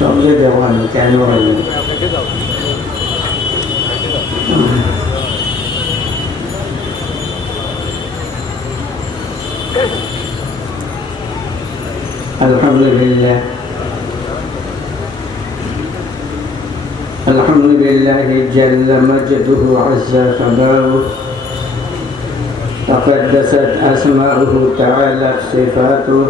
সঙ্গে দেওয়ান কেন আলহামদুলিল্লাহ আলহামদুলিল্লাহ জাল্লা মাজদুহু আযযা ফাদাহু تقدست أسماؤه تعالت صفاته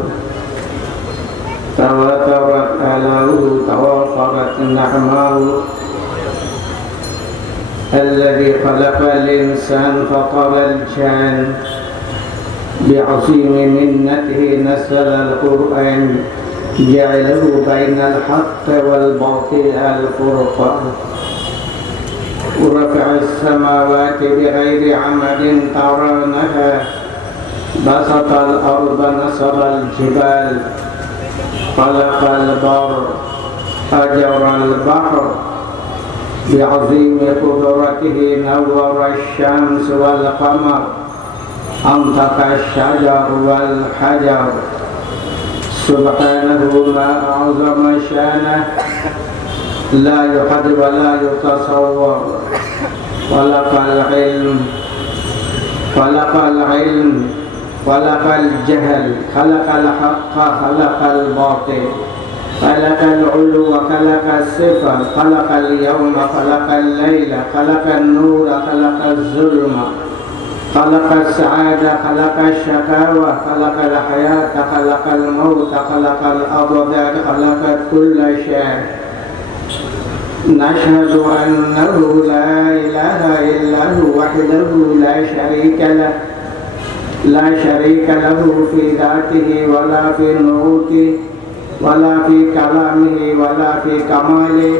تواترت آلاؤه توافرت نعماؤه الذي خلق الإنسان فطر الجان بعظيم منته نزل القرآن جعله بين الحق والباطل الفرقان ورفع السماوات بغير عمد ترونها بسط الأرض نصب الجبال خلق البر فجر البحر بعظيم قدرته نور الشمس والقمر أنطق الشجر والحجر سبحانه ما أعظم شانه لا يحد ولا يتصور خلق العلم خلق الجهل خلق الحق خلق الباطل خلق العلو وخلق الصفر خلق اليوم خلق الليل خلق النور خلق الظلم خلق السعادة خلق الشقاوة خلق الحياة خلق الموت خلق الأبدان خلق كل شيء نشهد أنه لا إله إلا هو وحده لا شريك له في ذاته ولا في نعوته ولا في كلامه ولا في كماله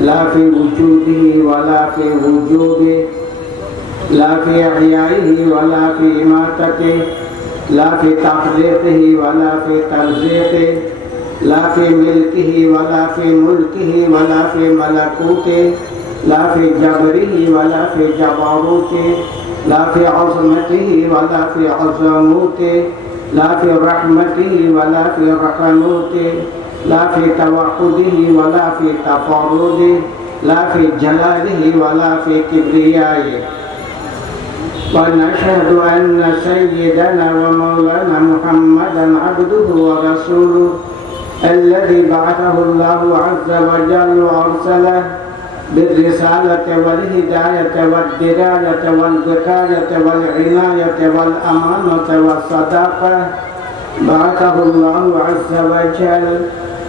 لا في وجوده ولا في وجوده لا في إحيائه ولا في إماتته لا في تخليقه ولا في ترزيقه لا في ملكه ولا في ملكه ولا في ملكوته لا في جبره ولا في جبروته لا في عظمته ولا في عظموته لا في رحمته ولا في رحموته لا في توحده ولا في تفرده لا في جلاله ولا في كبريائه ونشهد أن سيدنا ومولانا محمدا عبده ورسوله الذي بعثه الله عز وجل وأرسله بالرسالة والهداية والدراية والوقاية والعناية والأمانة والصداقة بعثه الله عز وجل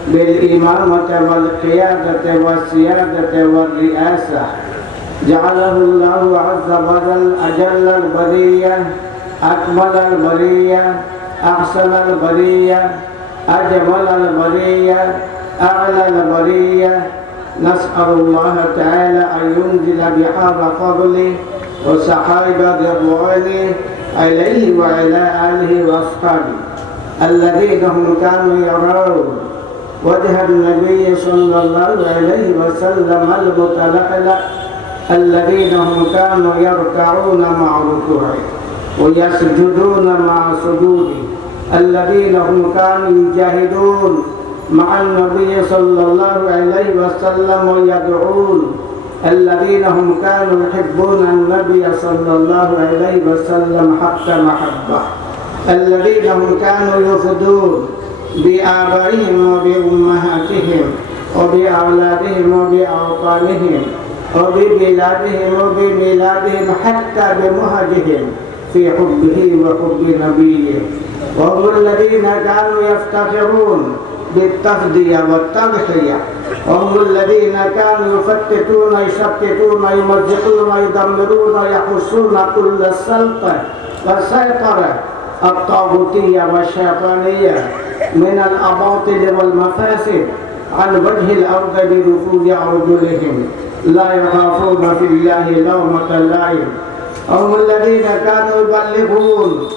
بالإمامة والقيادة والسيادة والرئاسة جعله الله عز وجل أجل البرية أكمل البرية أحسن البرية أجمل البرية أعلى البرية نسأل الله تعالى أن ينزل بحار فضله وسحائب رضوانه عليه وعلى آله وأصحابه الذين هم كانوا يرون وجه النبي صلى الله عليه وسلم المتلألأ الذين هم كانوا يركعون مع ركوعه ويسجدون مع سجوده الذين هم كانوا يجاهدون مع النبي صلى الله عليه وسلم ويدعون الذين هم كانوا يحبون النبي صلى الله عليه وسلم حق محبة الذين هم كانوا يفدون بآبائهم وبأمهاتهم وبأولادهم وبأوطانهم وببلادهم وبميلادهم حتى بمهجهم في حبه وحب نبيه وهم الذين كانوا يفتخرون بالتفدية والتضحية وهم الذين كانوا يفتتون يشتتون يمزقون يدمرون يحسون كل السلطة والسيطرة الطاغوتية والشيطانية من الأباطل والمفاسد عن وجه الأرض بنفوذ أرجلهم لا يخافون في الله لومة لائم هم الذين كانوا يبلغون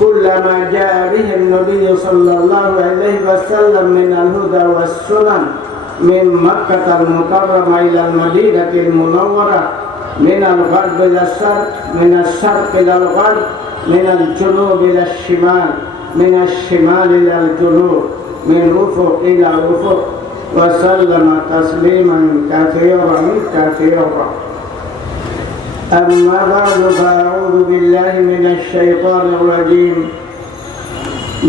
كل ما جاء به النبي صلى الله عليه وسلم من الهدى والسنن من مكة المكرمة إلى المدينة المنورة من الغرب إلى الشرق من الشرق إلى الغرب من الجنوب إلى الشمال من الشمال إلى الجنوب من أفق إلى أفق وسلم تسليما كثيرا كثيرا. أما بعد فأعوذ بالله من الشيطان الرجيم.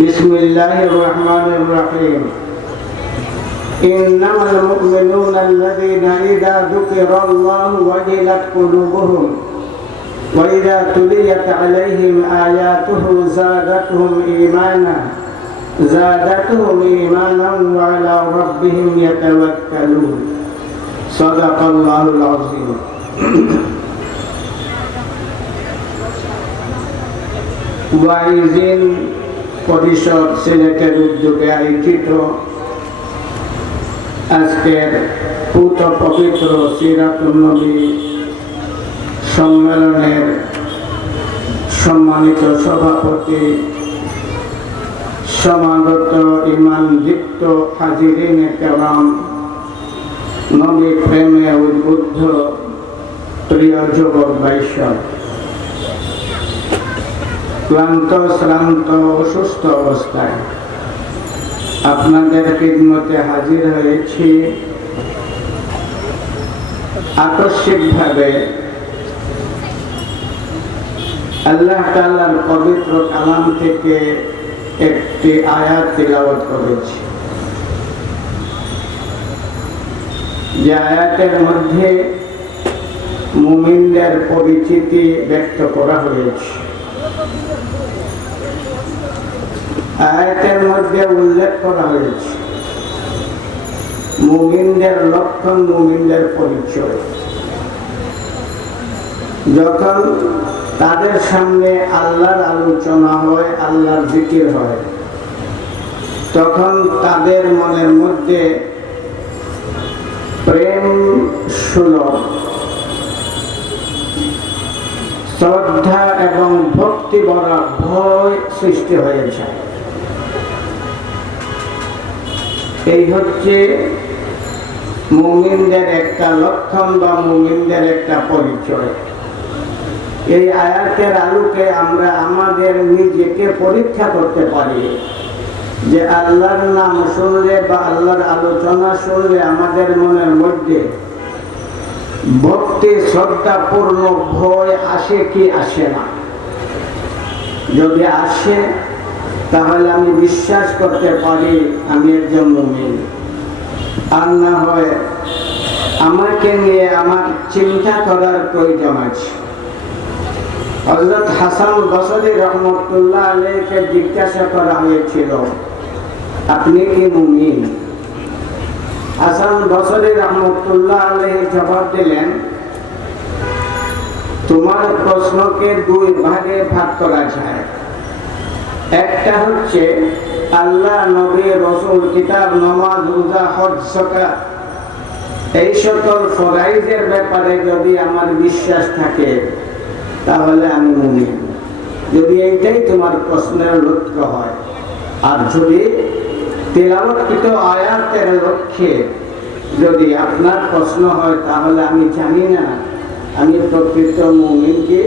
بسم الله الرحمن الرحيم. إنما المؤمنون الذين إذا ذكر الله وجلت قلوبهم وإذا تليت عليهم آياته زادتهم إيمانا وعلى ربهم يتوكلون. صدق الله العظيم. ওয়াইজিন পরিষদ সিলেটের উদ্যোগে আয়োজিত আজকের পূত পবিত্র সিরাতুন নবী সম্মেলনের সম্মানিত সভাপতি, সমাগত ইমানদীপ্ত হাজিরিনে কেরাম, নবী প্রেমে উদ্বুদ্ধ প্রিয় যুবক বৈষ্ণব, ক্লান্ত শ্রান্ত অসুস্থ অবস্থায় আপনাদের খিদমতে হাজির হয়েছি। আকস্মিকভাবে আল্লাহ তাআলার পবিত্র কালাম থেকে একটি আয়াত তিলাওয়াত করেছি, যে আয়াতের মধ্যে মুমিনদের পরিচিতি ব্যক্ত করা হয়েছে। আয়াতের মধ্যে উল্লেখ করা হয়েছে মুমিনদের লক্ষণ, মুমিনদের পরিচয়। যখন তাদের সামনে আল্লাহর আলোচনা হয়, আল্লাহর জিকির হয়, তখন তাদের মনের মধ্যে প্রেম সুলভ শ্রদ্ধা এবং ভক্তি ভরা ভয় সৃষ্টি হয়ে যায়। এই হচ্ছে মুমিনদের একটা লক্ষণ বা মুমিনদের একটা পরিচয়। এই আয়াতের আলোকে আমরা আমাদের নিজেকে পরীক্ষা করতে পারি যে আল্লাহর নাম শুনলে বা আল্লাহর আলোচনা শুনলে আমাদের মনের মধ্যে ভক্তি শ্রদ্ধাপূর্ণ ভয় আসে কি আসে না। যদি আসে তাহলে আমি বিশ্বাস করতে পারি আমি একজন মুমিন। আর না হয় আমাকে নিয়ে আমার চিন্তা করার প্রয়োজন আছে। হযরত হাসান বসরি রহমতুল্লাহ আলাইহিকে জিজ্ঞাসা করা হয়েছিল, আপনি কি মুমিন? হাসান বসরি রহমতুল্লাহ আলাইহি জবাব দিলেন, তোমার প্রশ্নকে দুই ভাগে ভাগ করা যায়। একটা হচ্ছে আল্লাহ, নবী, রাসূল, কিতাব, নামাজ, রোজা, হজ, যাকাত এই সকল ফরআইজের ব্যাপারে যদি আমার বিশ্বাস থাকে তাহলে আমি মুমিন। যদি এইটাই তোমার প্রশ্নের লক্ষ্য হয়, আর যদি তেলাওয়াতকৃত আয়াতের লক্ষ্যে যদি আপনার প্রশ্ন হয় তাহলে আমি জানি না আমি প্রকৃত মুমিন কি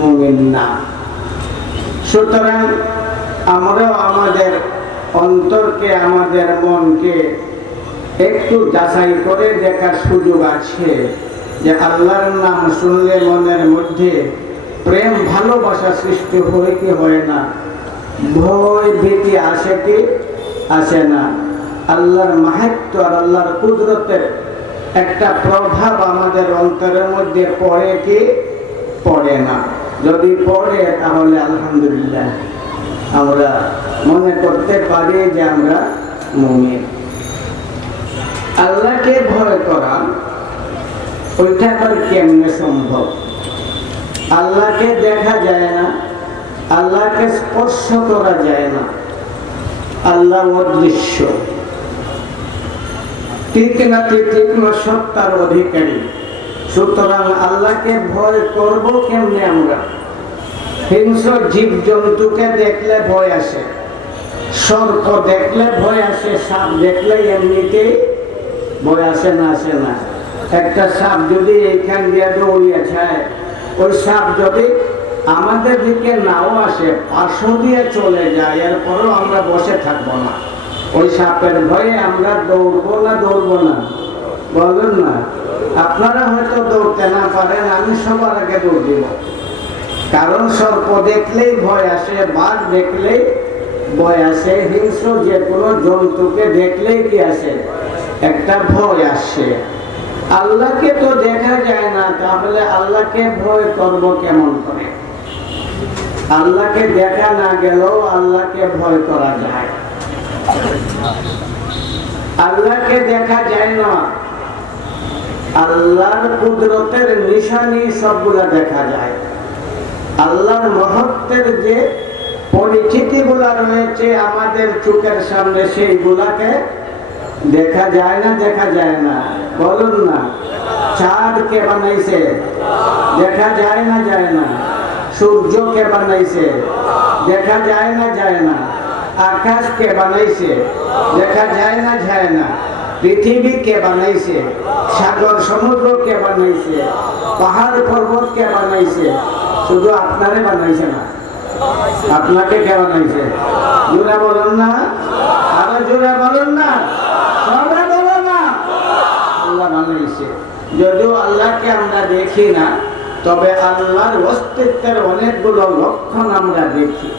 মুমিন না। সুতরাং আমরাও আমাদের অন্তরকে, আমাদের মনকে একটু যাচাই করে দেখার সুযোগ আছে যে আল্লাহর নাম শুনলে মনের মধ্যে প্রেম ভালোবাসা সৃষ্টি হয় কি হয় না, ভয় ভীতি আসে কি আসে না, আল্লাহর মাহাত্ম্য আর আল্লাহর কুদরতের একটা প্রভাব আমাদের অন্তরের মধ্যে পড়ে কি পড়ে না। যদি পড়ে তাহলে আলহামদুলিল্লাহ আমরা মনে করতে পারি যে আমরা মুমিন। আল্লাহকে ভয় করা ওইটা আবার কেমনে সম্ভব? আল্লাহকে দেখা যায় না, আল্লাহকে স্পর্শ করা যায় না, আল্লাহ অদৃশ্য, তীক্ষ্ণ সত্তার অধিকারী। সুতরাং আল্লাহকে ভয় করব কেমনে আমরা? হিংস্র জীব জন্তুকে দেখলে ভয় আসে, সর্প দেখলে ভয় আসে, সাপ দেখলে এমনিতেই ভয় আসে না? আসে না? একটা সাপ যদি এইখান দিয়ে দৌড়িয়ে যায়, ওই সাপ যদি আমাদের দিকে নাও আসে, পার্শ্ব দিয়ে চলে যায়, এরপরও আমরা বসে থাকবো না। ওই সাপের ভয়ে আমরা দৌড়বো না দৌড়বো না? বলুন না। আপনারা হয়তো দৌড়তে না পারেন, আমি সবার আগে দৌড় দিব। কারণ সর্প দেখলেই ভয় আসে, বাঘ দেখলেই ভয় আসে, হিংস্র যে কোনো জন্তুকে দেখলেই কি আসে? একটা ভয় আসে। আল্লাহকে তো দেখা যায় না, তাহলে আল্লাহকে ভয় করব কেমন করে? আল্লাহকে দেখা না গেলেও আল্লাহকে ভয় করা যায়। আল্লাহকে দেখা যায় না, আল্লাহর কুদরতের নিশানি সবগুলা দেখা যায়। আল্লাহর মহত্বের যে পরিচিতিগুলা রয়েছে আমাদের চোখের সামনে, সেইগুলাকে দেখা যায় না? দেখা যায় না? বলুন না। চাঁদ কে বানাইছে? দেখা যায় না? যায় না? সূর্য কে বানাইছে? দেখা যায় না? যায় না? আকাশ কে বানাইছে? দেখা যায় না? যায় না? পৃথিবী কে বানাইছে? সাগর সমুদ্র কে বানাইছে? পাহাড় পর্বত কে বানাইছে? শুধু আপনারে বানাইছে না, আপনাকে কে বানাইছে? জোরে বলুন না, আরো জোরে বলুন না, সবাই বলো না। আল্লাহ বানাইছে। যদিও আল্লাহকে আমরা দেখি না, তবে আল্লাহর অস্তিত্বের অনেকগুলো লক্ষণ আমরা দেখি।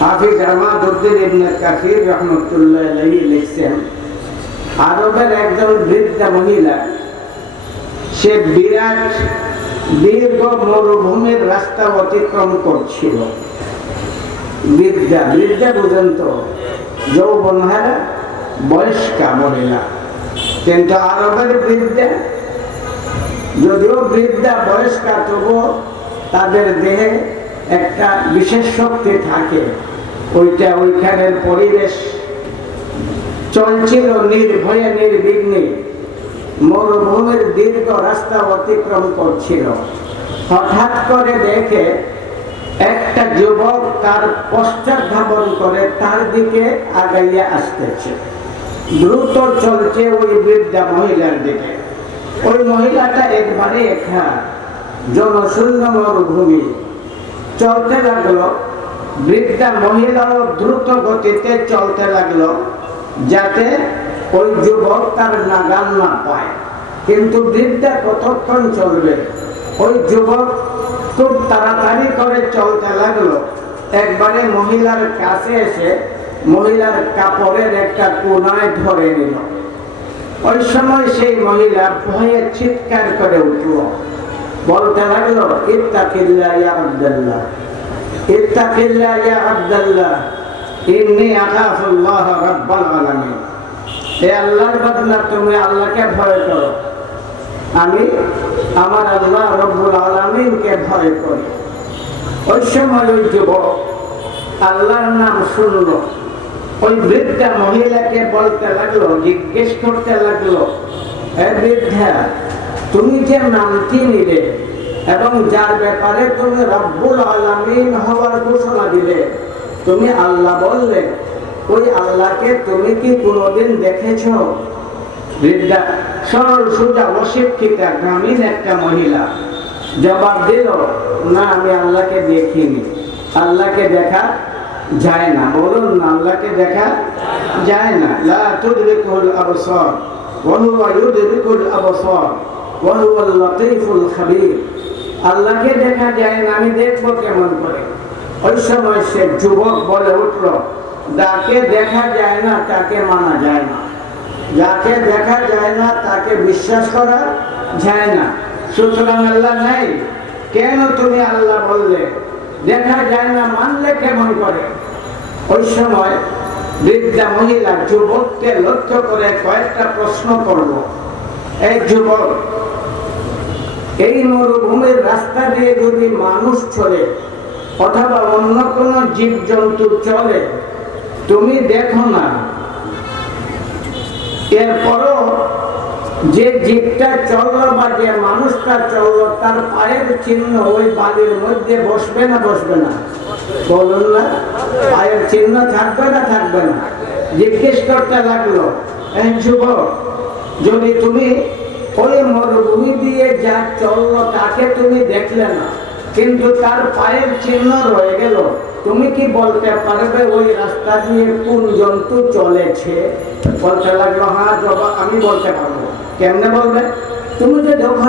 হাফিজ আহমদউদ্দিন ইবনে কাসির রাহমাতুল্লাহ আলাইহি লিখছেন, আরবের একজন বৃদ্ধা মহিলা, সে বিরাট দীর্ঘ মরুভূমির রাস্তা অতিক্রম করছিল। বৃদ্ধা, বৃদ্ধা বুঝেন তো, যৌবনহারা বয়স্কা মহিলা। কিন্তু আরবের বৃদ্ধা, যদিও বৃদ্ধা বয়স্কা, তবুও তাদের দেহে একটা বিশেষ শক্তি থাকে। ওইখানের পরিবেশ চলছিল নির্ভয়ে নির্বিঘ্নে, মরুভূমির দীর্ঘ রাস্তা অতিক্রম করছিল। হঠাৎ করে দেখে একটা যুবক তার পশ্চাৎ ধাবন করে তার দিকে আগাইয়া আসতেছে, দ্রুত চলছে ওই বৃদ্ধা মহিলার দিকে। ওই মহিলাটা একবারে একা, জনশূন্য মরুভূমি, চলতে লাগলো। বৃদ্ধা মহিলাও দ্রুত গতিতে চলতে লাগলো, যাতে ওই যুবক তার নাগাল না পায়। কিন্তু বৃদ্ধা কতক্ষণ চলবে? ওই যুবক খুব তাড়াতাড়ি করে চলতে লাগলো। একবারে মহিলার কাছে এসে মহিলার কাপড়ের একটা কোনায় ধরে নিল। ওই সময় সেই মহিলা ভয়ে চিৎকার করে উঠল, বলতে লাগলো, ইত্তাকিল্লাহ ইয়া আব্দুল্লাহ, ইত্তাকিল্লাহ ইয়া আব্দুল্লাহ, ইন্নী আখাফুল্লাহ রাব্বাল আলামিন। হে আল্লাহর বান্দা, তুমি আল্লাহকে ভয় করো, আমি আমার আল্লাহ রব্বুল আলামিনকে ভয় করি। ওই সময় ওই যুবক আল্লাহর নাম শুনলো। ওই বৃদ্ধা মহিলাকে বলতে লাগলো, জিজ্ঞেস করতে লাগলো, হে বৃদ্ধা, তুমি যে নামটি নিলে এবং যার ব্যাপারে তুমি রব্বুল আলামিন হওয়ার ঘোষণা দিলে, তুমি আল্লাহ বললে, ওই আল্লাহকে তুমি কি কোনোদিন দেখেছ? বৃদ্ধা সরল সোজা অশিক্ষিতা গ্রামীণ একটা মহিলা জবাব দিল, না, আমি আল্লাহকে দেখিনি। আল্লাহকে দেখা যায় না। বলুন না, আল্লাহকে দেখা যায় না। লা তুদরিকুল আবসার ওয়া হুয়া ইউদরিকুল আবসার ওয়া হুয়াল লাতীফুল খাবীর। আল্লাহকে দেখা যায় না, আমি দেখবো কেমন করে? ওই সময় সে যুবক বলে উঠল, যাকে দেখা যায় না তাকে মানা যায় না, যাকে দেখা যায় না তাকে বিশ্বাস করা যায় না। সুতরাং আল্লাহ নাই, কেন তুমি আল্লাহ বললে? দেখা যায় না মানলে কেমন করে? ওই সময় বৃদ্ধা মহিলা যুবককে লক্ষ্য করে কয়েকটা প্রশ্ন করল। এই যুবক, এই মরুভূমির রাস্তা দিয়ে যদি মানুষ চলে অথবা অন্য কোনো জীবজন্তু চলে, তুমি দেখো না, এরপরও যে জীবটা চললো বা যে মানুষটা চললো, তার পায়ের চিহ্ন ওই বালির মধ্যে বসবে না বসবে না? বলুন না, পায়ের চিহ্ন থাকবে না থাকবে না? জিজ্ঞেস করতে লাগলো, এই যুবক, যদি তুমি ওই মরুভূমি দিয়ে যা চললো তাকে তুমি দেখলে না, কিন্তু তার পায়ের চিহ্ন রয়ে গেল, তুমি কি বলতে পারবে ওই রাস্তা দিয়ে কোন জন্তু চলেছে? বলতে লাগলো, হ্যাঁ জবাব আমি বলতে পারবো। কেমনে বলবে? তুমি যে দেখো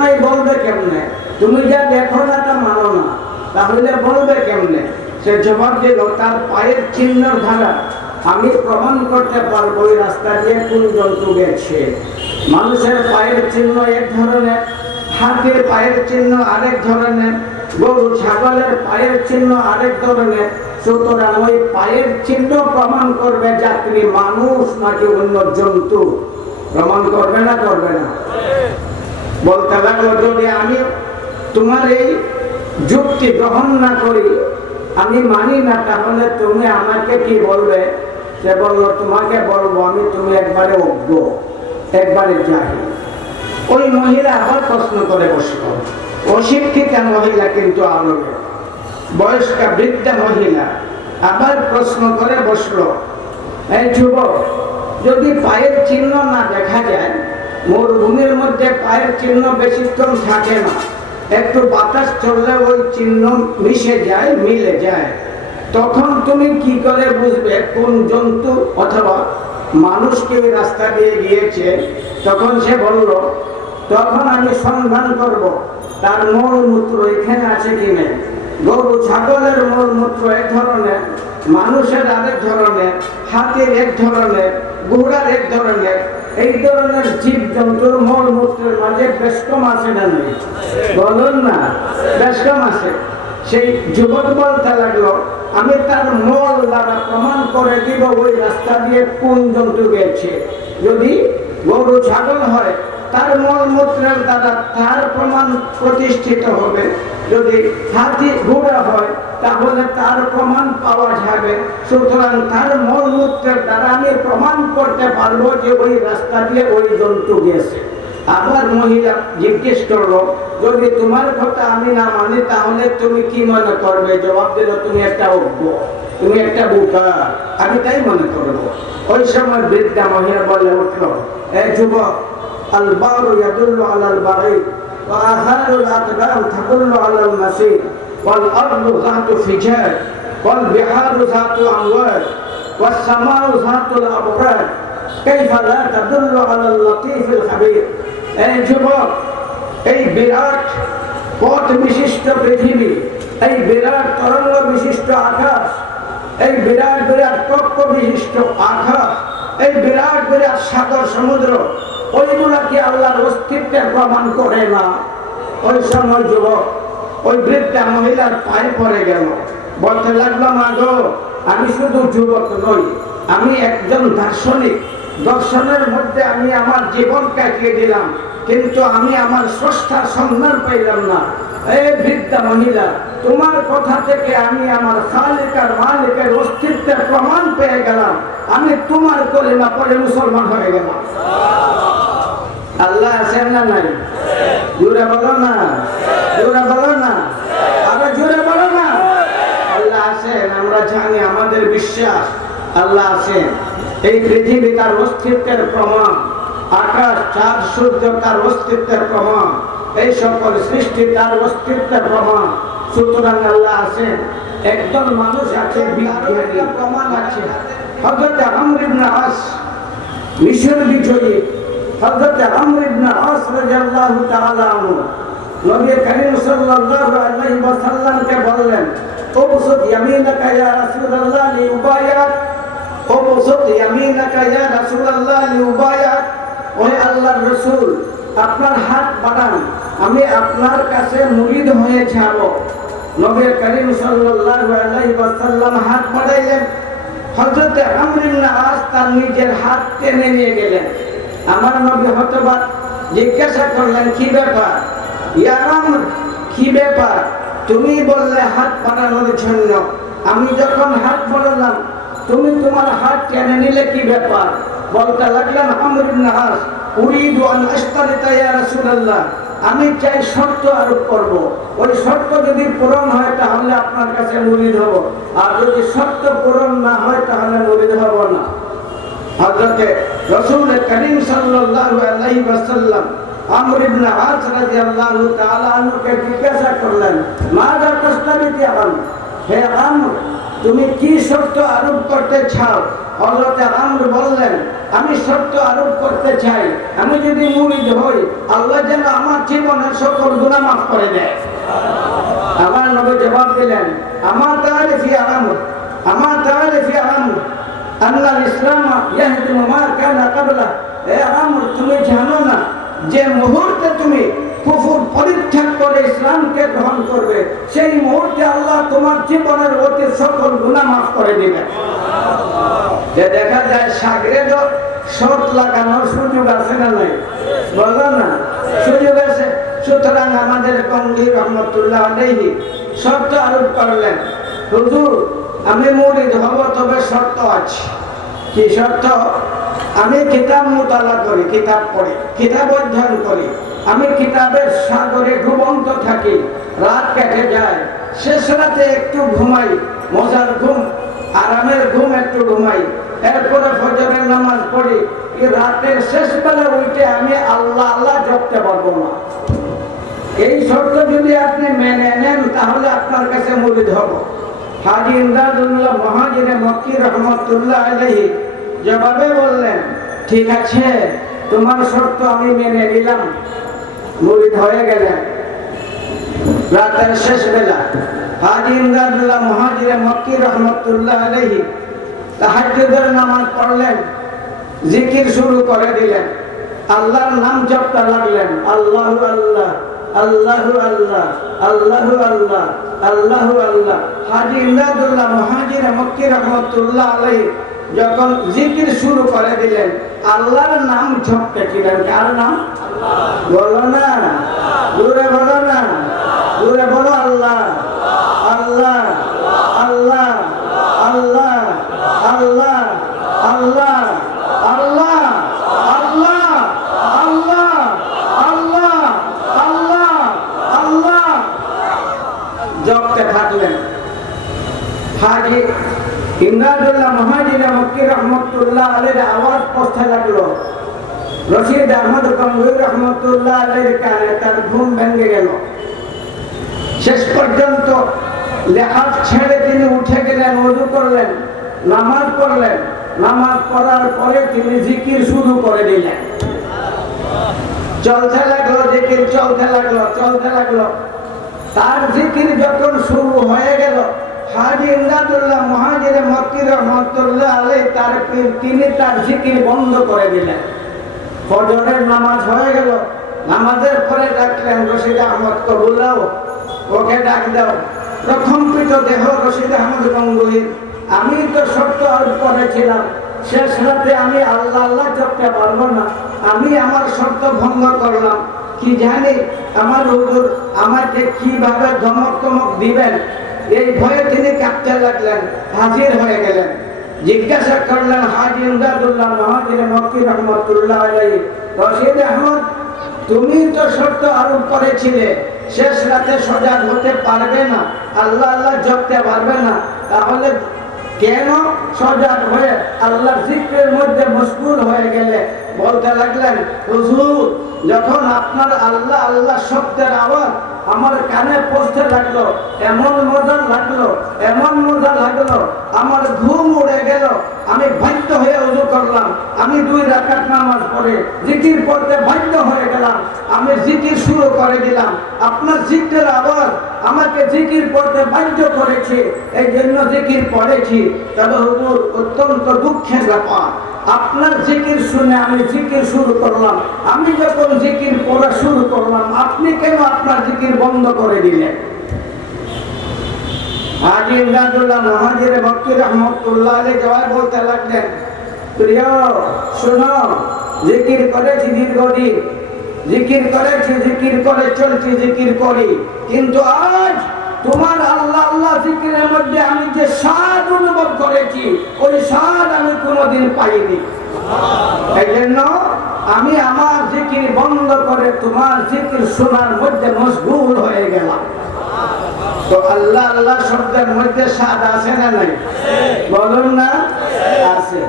নাই বলবে কেমনে? তুমি যা দেখো না তা মানো না, তাহলে বলবে কেমনে? সে জবাব দিল, তার পায়ের চিহ্নের দ্বারা আমি প্রমাণ করতে পারবো ওই রাস্তা দিয়ে কোন জন্তু গেছে। মানুষের পায়ের চিহ্ন এক ধরনের, হাতির পায়ের চিহ্ন আরেক ধরনের, গরু ছাগলের পায়ের চিহ্ন আরেক ধরনের। সুতরাং ওই পায়ের চিহ্ন প্রমাণ করবে যাত্রী মানুষ নাকি অন্য জন্তু। প্রমাণ করবে না করবে না? বলতে লাগলো, যদি আমি তোমার এই যুক্তি গ্রহণ না করি, আমি মানি না, তাহলে তুমি আমাকে কি বলবে? সে বললো, তোমাকে বলবো আমি তুমি একবারে অজ্ঞ, একবারে জাহিল। ওই মহিলা আবার প্রশ্ন করে বসলো, অশিক্ষিতা মহিলা কিন্তু আরবে, বয়স্কা বৃদ্ধা মহিলা আবার প্রশ্ন করে বসলো, এই যুবক, যদি পায়ের চিহ্ন না দেখা যায়, মরুভূমির মধ্যে পায়ের চিহ্ন বেশিক্ষণ থাকে না, একটু বাতাস চললে ওই চিহ্ন মিশে যায়, মিলে যায়, তখন তুমি কি করে বুঝবে কোন জন্তু অথবা মানুষ কি ওই রাস্তা দিয়ে গিয়েছে? তখন সে বলল, তখন আমি সন্ধান করব তার মলমূত্র এখানে আছে কি নেই। গরু ছাগলের মলমূত্র এক ধরনের, মানুষের আরেক ধরনের, হাতির এক ধরনের, ঘোড়ার এক ধরনের। এই ধরনের জীব জন্তুর মলমূত্রের মাঝে বেশ কম আছে না নেই? বলুন না, বেশ কম আছে। সেই যুবক বলতে লাগলো, আমি তার মল দ্বারা প্রমাণ করে দিব ওই রাস্তা দিয়ে কোন জন্তু গেছে। যদি গরু ছাগল হয়, তার মলমূত্রের দ্বারা তার প্রমাণ প্রতিষ্ঠিত হবে। যদি হাতি ঘোড়া হয়, তাহলে তার প্রমাণ পাওয়া যাবে। সুতরাং তার মলমূত্রের দ্বারা আমি প্রমাণ করতে পারবো যে ওই রাস্তা দিয়ে ওই জন্তু গেছে। আবার মহিলা জিজ্ঞেস করলো, যদি তোমার কথা আমি না মানি, তাহলে তুমি কি মনে করবে? জবাব দিল, তুমি একটা অজ্ঞ, তুমি একটা বোকা, আমি তাই মনে করবো। ওই সময় বৃদ্ধা মহিলা বলে উঠলো, এই যুবক, আল বারু ইয়াদুল্লু আলাল বাঈদ ওয়া আহারুল আকদাম তাদুল্লু আলাল মাসির ওয়াল আরদু যাতু ফিজাজ ওয়াল বিহারু যাতু আমওয়াজ ওয়াস সামাউ যাতুল আবরার কাইফা লা তাদুল্লু আলাল লাতীফিল খাবীর। এই যুবক, এই বিরাট পথ বিশিষ্ট পৃথিবী, এই বিরাট তরঙ্গ বিশিষ্ট আকাশ, এই বিরাট বিরাট কক্ষ বিশিষ্ট আকাশ, এই বিরাট বিরাট সাগর সমুদ্র, ওইগুলা কি আল্লাহর অস্তিত্বের প্রমাণ করে না? ওই সময় যুবক ওই বৃদ্ধা মহিলার পায়ে পড়ে গেল, বলতে লাগলো, মা গো, আমি শুধু যুবক নই, আমি একজন দার্শনিক। দর্শনের মধ্যে আমি আমার জীবন কাটিয়ে দিলাম, কিন্তু আমি আমার স্রষ্টার সন্ধান পাইলাম না। এই বৃদ্ধা মহিলা, তোমার কথা থেকে আমি আমার খালিকার মালিকের অস্তিত্বের প্রমাণ পেয়ে গেলাম। আমি তোমার কলিমা পড়ে মুসলমান হয়ে গেলাম। আল্লাহ আছেন না নাই? জোরে বলো না, জোরে বলো না, আবার জোরে বলো না। আল্লাহ আছেন, আমরা জানি, আমাদের বিশ্বাস আল্লাহ আছেন। এই পৃথিবী তার অস্তিত্বের প্রমাণ, আকাশ চাঁদ সূর্য তার অস্তিত্বের প্রমাণ, এই সকল সৃষ্টি তার অস্তিত্বের প্রমাণ। সুতরাং আল্লাহ আছেন, একজন মানুষ আছে, বিজ্ঞানী প্রমাণ আছে। হযরত আমর ইবনে আস মিশর বিজয়ী, হযরত আমর ইবনে আস রাদিয়াল্লাহু তাআলা আনহু নবী করিম সাল্লাল্লাহু আলাইহি ওয়াসাল্লামকে বললেন, উবসুত ইয়ামিনাকা ইয়া রাসূলুল্লাহ লিউবায়াক, উবসুত ইয়ামিনাকা ইয়া রাসূলুল্লাহ লিউবায়াক। ওহে আল্লাহর রাসূল, আপনার হাত বাড়ান, আমি আপনার কাছে মুরিদ হয়ে যাব। নবী করিম সাল্লাল্লাহু আলাইহি ওয়াসাল্লাম হাত বাড়াইলেন। হযরত আমর ইবনে আস তার নিজের হাত টেনে নিয়ে গেলেন। আমার নবী হতবাক, জিজ্ঞাসা করলেন, কি ব্যাপার? ইয়া আমর, কি ব্যাপার? তুমি বললে হাত বাড়ানোর জন্য, আমি যখন হাত বাড়ালাম তুমি তোমার হাত টেনে নিলে, কি ব্যাপার? বলতে লাগলেন আমর ইবনে আস, উরিদু আন আশতারিতা ইয়া রাসূলুল্লাহ, আমি চাই শর্ত আরোপ করব। ওই শর্ত যদি পূরণ হয় তাহলে আপনার কাছে মুরিদ হব, আর যদি শর্ত পূরণ না হয় তাহলে মুরিদ হব না। হযরতে রাসূল করিম সাল্লাল্লাহু আলাইহি ওয়াসাল্লাম আমর ইবনে আস রাদিয়াল্লাহু তাআলা আনহুকে জিজ্ঞাসা করলেন, মাযা তাস্তাবিতি আমর, হে আমর তুমি কি শর্ত আরোপ করতে চাও? হযরত আমর বললেন, আমি শর্ত আরোপ করতে চাই, আমি যদি মুরিদ হই আল্লাহ যেন আমার জীবনের সকল গুনাহ মাফ করে দেয়। আমার নবী জবাব দিলেন, আমা তারিফি আমর, আমা তারিফি আমর আল্লাহ ইসলাম ইয়াহদিমু মা কানা ক্বাবলা। হে আমর তুমি জানো না যে মুহূর্তে তুমি কুফর পরিত্যাগ করে ইসলামকে গ্রহণ করবে সেই মুহূর্তে আল্লাহ তোমার জীবনের অতি সকল গুনাহ মাফ করে দিবেন। যে দেখা যায় সাগরের শর্ত লাগানোর সুযোগ আছে না নাই? বলো না, সুযোগ আছে। সুতরাং আমাদের কমলি রহমতুল্লাহ আলাইহি শর্ত আরোপ করলেন, হুজুর আমি মুরিদ হব, তবে শর্ত আছে। কি শর্ত? আমি কিতাব মুতালা করি, কিতাব পড়ি, কিতাব অধ্যয়ন করি, আমি কিতাবের সাগরে ডুবন্ত থাকি, রাত কেটে যায়, শেষ রাতে একটু ঘুমাই, মজার ঘুম, আরামের ঘুম একটু ঘুমাই, এরপরে ফজরের নামাজ পড়ি, রাতের শেষ বেলা উঠে আমি আল্লাহ আল্লাহ জপতে পারবো না। এই শর্ত যদি আপনি মেনে নেন তাহলে আপনার কাছে মুরিদ হব। হাজী ইমদাদুল্লাহ মুহাজিরে মক্কি রহমতুল্লাহ আলাইহি জবাবে বললেন, ঠিক আছে তোমার শর্ত আমি মেনে নিলাম। মুরিদ হয়ে গেলেন। রাতের শেষ বেলা হাজী ইমদাদুল্লাহ মুহাজিরে মক্কি রহমতুল্লাহ আলাইহি তাহাজ্জুদের নামাজ পড়লেন, জিকির শুরু করে দিলেন, আল্লাহর নাম জপতে লাগলেন, আল্লাহু আল্লাহ আল্লাহু আল্লাহ আল্লাহু আল্লাহ আল্লাহু আল্লাহ। হাজী ইমদাদুল্লাহ মুহাজিরে মক্কি রহমতুল্লাহ আলাইহি যখন জিকির শুরু করে দিলেন, আল্লাহর নাম জপতে ছিলেন। কার নাম? বলো না, জোরে বলো না, জোরে বলো, আল্লাহ আল্লাহ আল্লাহ আল্লাহ আল্লাহ আল্লাহ আল্লাহ আল্লাহ আল্লাহ আল্লাহ আল্লাহ আল্লাহ জপতে থাকলেন। হাজী ইমদাদুল্লাহ মুহাজিরে মক্কি রহমতুল্লাহ আলাইহির আওয়াজ পৌঁছতে লাগলো। রশিদ আহমদ গঙ্গুহি রহমতুল্লাহ আলাইহির কানে তার ঘুম ভেঙে গেল। শেষ পর্যন্ত লেখা ছেড়ে তিনি উঠে গেলেন, ওযু করলেন, নামাজ পড়লেন। নামাজ পড়ার পরে তিনি জিকির শুরু করে দিলেন। চলতে লাগলো জিকির, চলতে লাগলো, চলতে লাগলো। তার জিকির যখন শুরু হয়ে গেল, হাজী ইমদাদুল্লাহ মুহাজিরে মক্কি রহমতুল্লাহ আলাইহি তিনি তার জিকির বন্ধ করে দিলেন। ফজরের নামাজ হয়ে গেল। নামাজের পরে ডাকলেন, রশিদ আহমদ কবুলাও, ওকে ডাক দাও। প্রকম্পিত দেহ রশিদ আহমদ গঙ্গুহি, আমি তো শর্ত আরোপ করেছিলাম, শেষ রাতে আমি আল্লাহ আল্লাহ জপতে পারবো না, আমি আমার শর্ত ভঙ্গ করলাম। কি জানি আমার হুজুর আমাকে কিভাবে ধমক টমক দিবেন, এই ভয়ে তিনি কাঁপতে লাগলেন। হাজির হয়ে গেলেন, জিজ্ঞাসা করলেন, হাজী ইমদাদুল্লাহ মুহাজিরে মক্কি রহমতুল্লাহ আলাইহি, রশিদ আহমদ তুমি তো শর্ত আরোপ করেছিলে শেষ রাতে সজাগ হতে পারবে না, আল্লাহ আল্লাহ জপতে পারবে না, তাহলে কেন সজাগ হয়ে আল্লাহর জিকিরের মধ্যে মশগুল হয়ে গেলে? বলতে লাগলেন, হুজুর যখন আপনার আল্লাহ আল্লাহ শব্দের আওয়াজ আমার কানে পৌঁছতে লাগলো, এমন মজা লাগলো, এমন মজা লাগলো, আমার ঘুম উড়ে গেল। আমি বাধ্য হয়ে ওযু করলাম, আমি 2 রাকাত নামাজ পড়ে জিকির পড়তে বাধ্য হয়ে গেলাম। আমি জিকির শুরু করে দিলাম, আপনার জিকিরের আওয়াজ আমাকে জিকির পড়তে বাধ্য করেছে, এই জন্য জিকির পড়েছি। তবে হুজুর অত্যন্ত দুঃখের ব্যাপার, আপনার জিকির শুনে আমি জিকির শুরু করলাম, আমি যখন জিকির পড়া শুরু করলাম আপনি কেন আপনার জিকির বন্ধ করে দিলেন? হাজী ইমদাদুল্লাহ মুহাজিরে মক্কি রহমতুল্লাহ আলাইহি জবাব বলতে লাগলেন, প্রিয় শোনো, জিকির করেছি দীর্ঘদিন, জিকির করেছি, জিকির করে চলছি, জিকির করি, কিন্তু আজ তোমার আল্লাহ আল্লাহ জিকিরের মধ্যে আমি যে স্বাদ অনুভব করেছি ওই স্বাদ আমি কোনোদিন পাইনি। এই জন্য আমি আমার জিকির বন্ধ করে তোমার জিকির শোনার মধ্যে মশগুল হয়ে গেলাম। তো আল্লাহ আল্লাহ শব্দের মধ্যে স্বাদ আছে না নাই? বলুন না, আছে,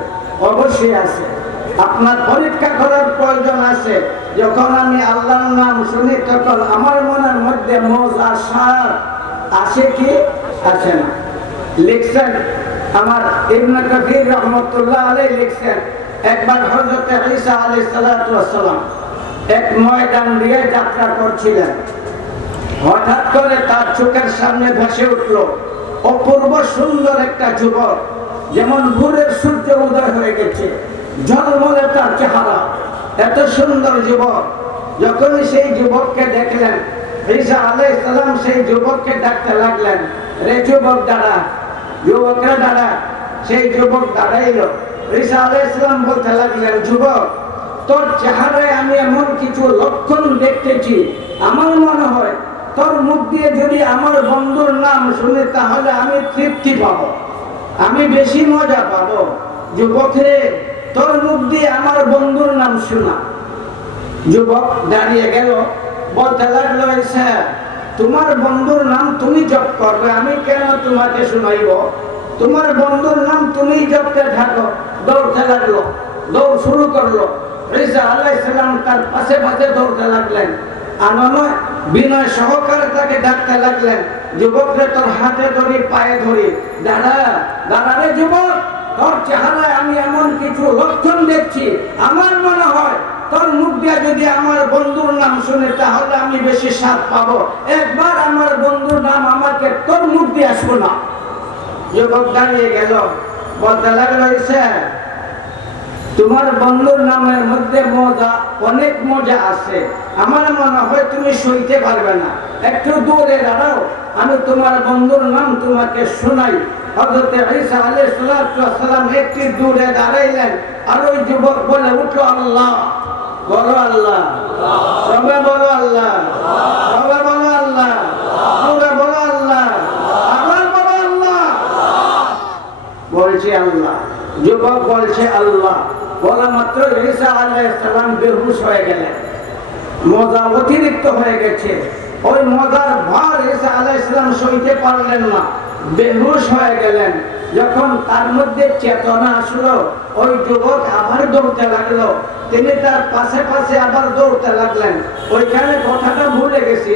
অবশ্যই আছে। আপনার পরীক্ষা করার প্রয়োজন আছে। যখন আমি আল্লাহর নাম শুনি তখন আমার মনের মধ্যে মজা সার আসে কি আসে না? লিখছেন আমার ইবনে কাসির রহমাতুল্লাহ আলাইহি লিখছেন, একবার হযরত ঈসা আলাইহিস সালাতু ওয়াস সালাম এক ময়দান দিয়ে যাত্রা করছিলেন। হঠাৎ করে তার চোখের সামনে ভেসে উঠল অপূর্ব সুন্দর একটা যুবক, যেমন ভোরের সূর্য উদয় হয়ে গেছে, ঝলমলে তার চেহারা, এত সুন্দর যুবক। যখনই সেই যুবককে দেখলেন, ঈসা আলাইহিস সালাম সেই যুবককে ডাকতে লাগলেন, রে যুবক দাঁড়া, যুবকরা দাঁড়া। সেই যুবক দাঁড়াইল। ঈসা আলাইহিস সালাম বলতে লাগলেন, যুবক, তোর চেহারায় আমি এমন কিছু লক্ষণ দেখতেছি, আমার মনে হয় তোর মুখ দিয়ে যদি আমার বন্ধুর নাম শুনে তাহলে আমি তৃপ্তি পাবো, আমি বেশি মজা পাবো। যুবক রে, তোর মুখ দিয়ে আমার বন্ধুর নাম শোনা। যুবক দাঁড়িয়ে গেল, বলতে লাগলো, ঈসা, তোমার বন্ধুর নাম তুমি জপ করবে, আমি কেন তোমাকে শুনাইব? তোমার বন্ধুর নাম তুমি জপতে থাকো। দৌড়তে লাগলো, দৌড় শুরু করলো। ঈসা আলাইহিস সালাম তার পাশে পাশে দৌড়তে লাগলেন, আনন্দ বিনয় সহকারে তাকে ডাকতে লাগলেন, যুবকরে তোর হাতে ধরি, পায়ে ধরি, দাঁড়া, দাঁড়া রে যুবক, তোর চেহারায় আমি এমন কিছু লক্ষণ দেখছি, আমার মনে হয় তোর মুখ দিয়ে যদি আমার বন্ধুর নাম শুনে তাহলে আমি বেশি স্বাদ পাবো, একবার আমার বন্ধুর নাম আমাকে তোর মুখ দিয়ে শোনা। যুবক দাঁড়িয়ে গেল, বলতে লাগলো, ঈসা, তোমার বন্ধুর নামের মধ্যে মজা, অনেক মজা আছে, আমার মনে হয় তুমি সইতে পারবে না, একটু দূরে দাঁড়াও, আমি তোমার বন্ধুর নাম তোমাকে শোনাই। হযরত ঈসা আলাইহিস সালাম একটু দূরে দাঁড়াইলেন, আর ওই যুবক বলে উঠলো, আল্লাহ। বলো আল্লাহ, সবাই বলো আল্লাহ, সবাই বলো আল্লাহ, সবাই বলো আল্লাহ, আবার বলো আল্লাহ। বলছে আল্লাহ, যুবক বলছে আল্লাহ। বলা মাত্র ঈসা আলাইহিস সালাম বেহুশ হয়ে গেলেন, মজা অতিরিক্ত হয়ে গেছে। ওই মজার ভার ঈসা আলাইহিস সালাম সইতে পারলেন না, বেহুশ হয়ে গেলেন। যখন তার মধ্যে চেতনা আসলো, ওই যুবক আবার দৌড়তে লাগলো, তিনি তার পাশে পাশে আবার দৌড়তে লাগলেন। ওইখানে কথাটা ভুলে গেছি,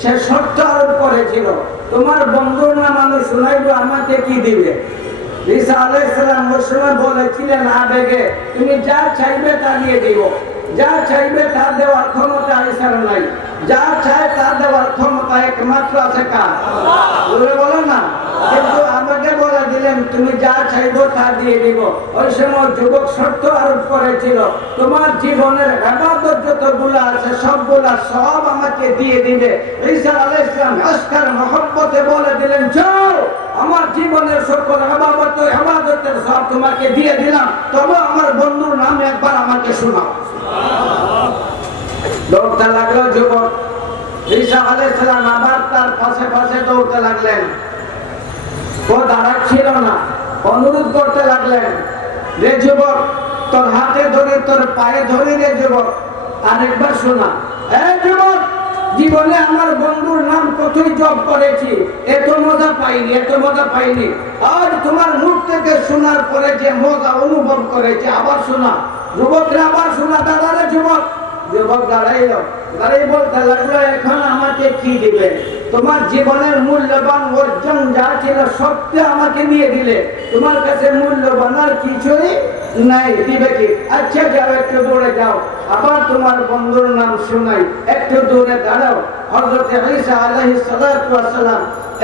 সে শর্ত আরোপ করেছিল, তোমার বন্ধুর নাম আমি শুনাইব, আমাকে কি দিবে? ঈসা আলাইহিস সালাম ওই সময় বলেছিলেন আবেগে, তুমি যা চাইবে তা দিয়ে দিব। যা চাইবে তা দেওয়ার ক্ষমতা ঈসার নাই, যা চায় তা দেওয়ার ক্ষমতা একমাত্র আছে কার? বলে বলো না। কিন্তু আমাকে বলে দিলেন, তুমি যা চাইবো তা দিয়ে দিব। ওই সময় যুবক শর্ত আরোপ করেছিল, তোমার জীবনের ইবাদত যতগুলো আছে সবগুলা সব আমাকে দিয়ে দিবে। ঈসা আলাইহিস সালাম আশকার মহব্বতে বলে দিলেন, যাও, আমার জীবনের সকল ইবাদতের সব তোমাকে দিয়ে দিলাম, তবে আমার বন্ধুর নাম একবার আমাকে শোনাও। দৌড়তে লাগলো যুবক। ঈসা আলাইহিস সালাম আবার তার পাশে পাশে দৌড়তে লাগলেন। ও দাঁড়াচ্ছিল না, অনুরোধ করতে লাগলেন, রে যুবক, তোর হাতে ধরে, তোর পায়ে ধরে, রে যুবক, আরেকবার শোনা। এই যুবক, জীবনে আমার বন্ধুর নাম কতই জপ করেছি, এত মজা পাইনি, এত মজা পাইনি। আজ তোমার মুখ থেকে শোনার পরে যে মজা অনুভব করেছে, আবার শোনা। যুবকরা আবার শোনা, দাদা রে যুবক। যুবক দাঁড়াইল, দাঁড়িয়ে বলতে লাগলো, এখন আমাকে কি দিবে? তোমার জীবনের মূল্যবান অর্জন যা ছিল সবটা আমাকে দিয়ে দিলে, তোমার কাছে মূল্যবান আর কিছুই নাই, দিবে কি? আচ্ছা যাও, একটু দূরে যাও, আবার তোমার বন্ধুর নাম শোনাই, একটু দূরে দাঁড়াও। হযরত ঈসা আলাইহিস সালাম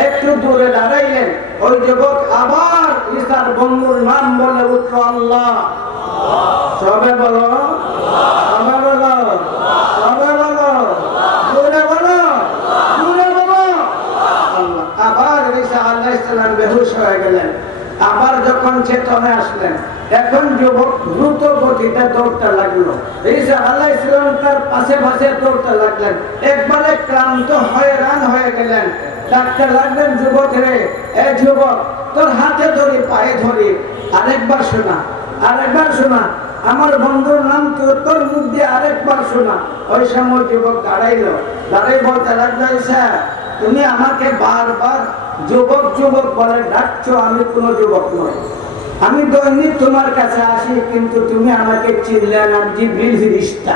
একটু দূরে দাঁড়াইলেন। ওই যুবক আবার ঈসার বন্ধুর নাম বলে উঠল, আল্লাহ। সবে বলো, সবে বলো, সবে বলো, দূরে বলো, দূরে বলো আল্লাহ। আবার ঈসা আলাইহিস সালাম বেহুশ হয়ে গেলেন। আবার যখন চেতনে আসলেন, এখন যুবক দ্রুত গতিতে দৌড়তে লাগলো। ঈসা আলাইহিস সালাম তার পাশে পাশে দৌড়তে লাগলেন। একবারে ক্লান্ত হয়রান হয়ে গেলেন। ডাকতে লাগলেন, যুবক রে, এ যুবক, তোর হাতে ধরি, পায়ে ধরি, আরেকবার শোনা, আরেকবার শোনা, আমার বন্ধুর নাম তোর মুখ দিয়ে আরেকবার শোনা। ওই সময় যুবক দাঁড়াইলো, দাঁড়িয়ে বলতে লাগলো, ঈসা, তুমি আমাকে বারবার যুবক যুবক বলে ডাকছো, আমি কোনো যুবক নই, আমি দৈনিক তোমার কাছে আসি, কিন্তু তুমি আমাকে চিনলে না। জিবরিল ফেরেশতা।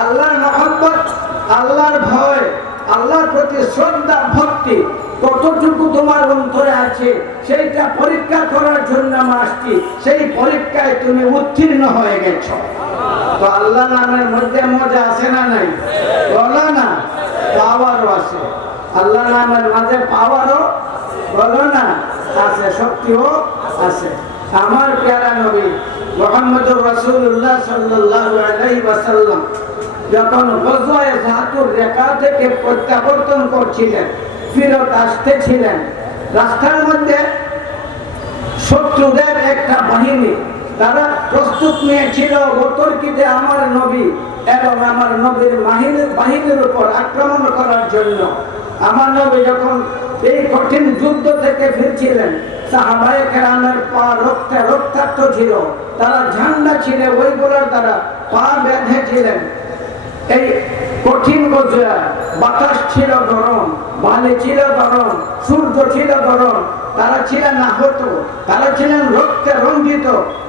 আল্লাহর মহব্বত, আল্লাহর ভয়, আল্লাহর প্রতি শ্রদ্ধা ভক্তি কতটুকু তোমার অন্তরে আছে সেইটা পরীক্ষা করার জন্য আমি আসছি। সেই পরীক্ষায় তুমি উত্তীর্ণ হয়ে গেছো। তো আল্লাহ নামের মধ্যে মজা আছে না নাই? বলো না, পাওয়ারও আছে। আল্লাহ নামের মাঝে পাওয়ারও বলো না আছে, শক্তিও আছে। আমার প্যারা নবী মুহাম্মদুর রাসূলুল্লাহ সাল্লাল্লাহু আলাইহি ওয়াসাল্লাম যখন গজওয়ায়ে যাতুর রেখা থেকে প্রত্যাবর্তন করছিলেন, ফিরত আসতেছিলেন, রাস্তার মধ্যে শত্রুদের একটা বাহিনী তারা প্রস্তুত নিয়েছিল অতর্কিতে আমার নবী এবং আমার নবীর বাহিনীর উপর আক্রমণ করার জন্য। আমার নবী যখন এই কঠিন যুদ্ধ থেকে ফিরছিলেন, সাহাবায়ে কেরামের পা রক্তে রক্তাক্ত ছিল, তারা ঝান্ডা ছিল ওইগুলোর দ্বারা পা বেঁধেছিলেন। এই কঠিন গজয়া, বাতাস ছিল গরম, বালি ছিল গরম, সূর্য ছিল গরম, তারা ছিলেন আহত, তারা ছিলেন রক্তে রঞ্জিত।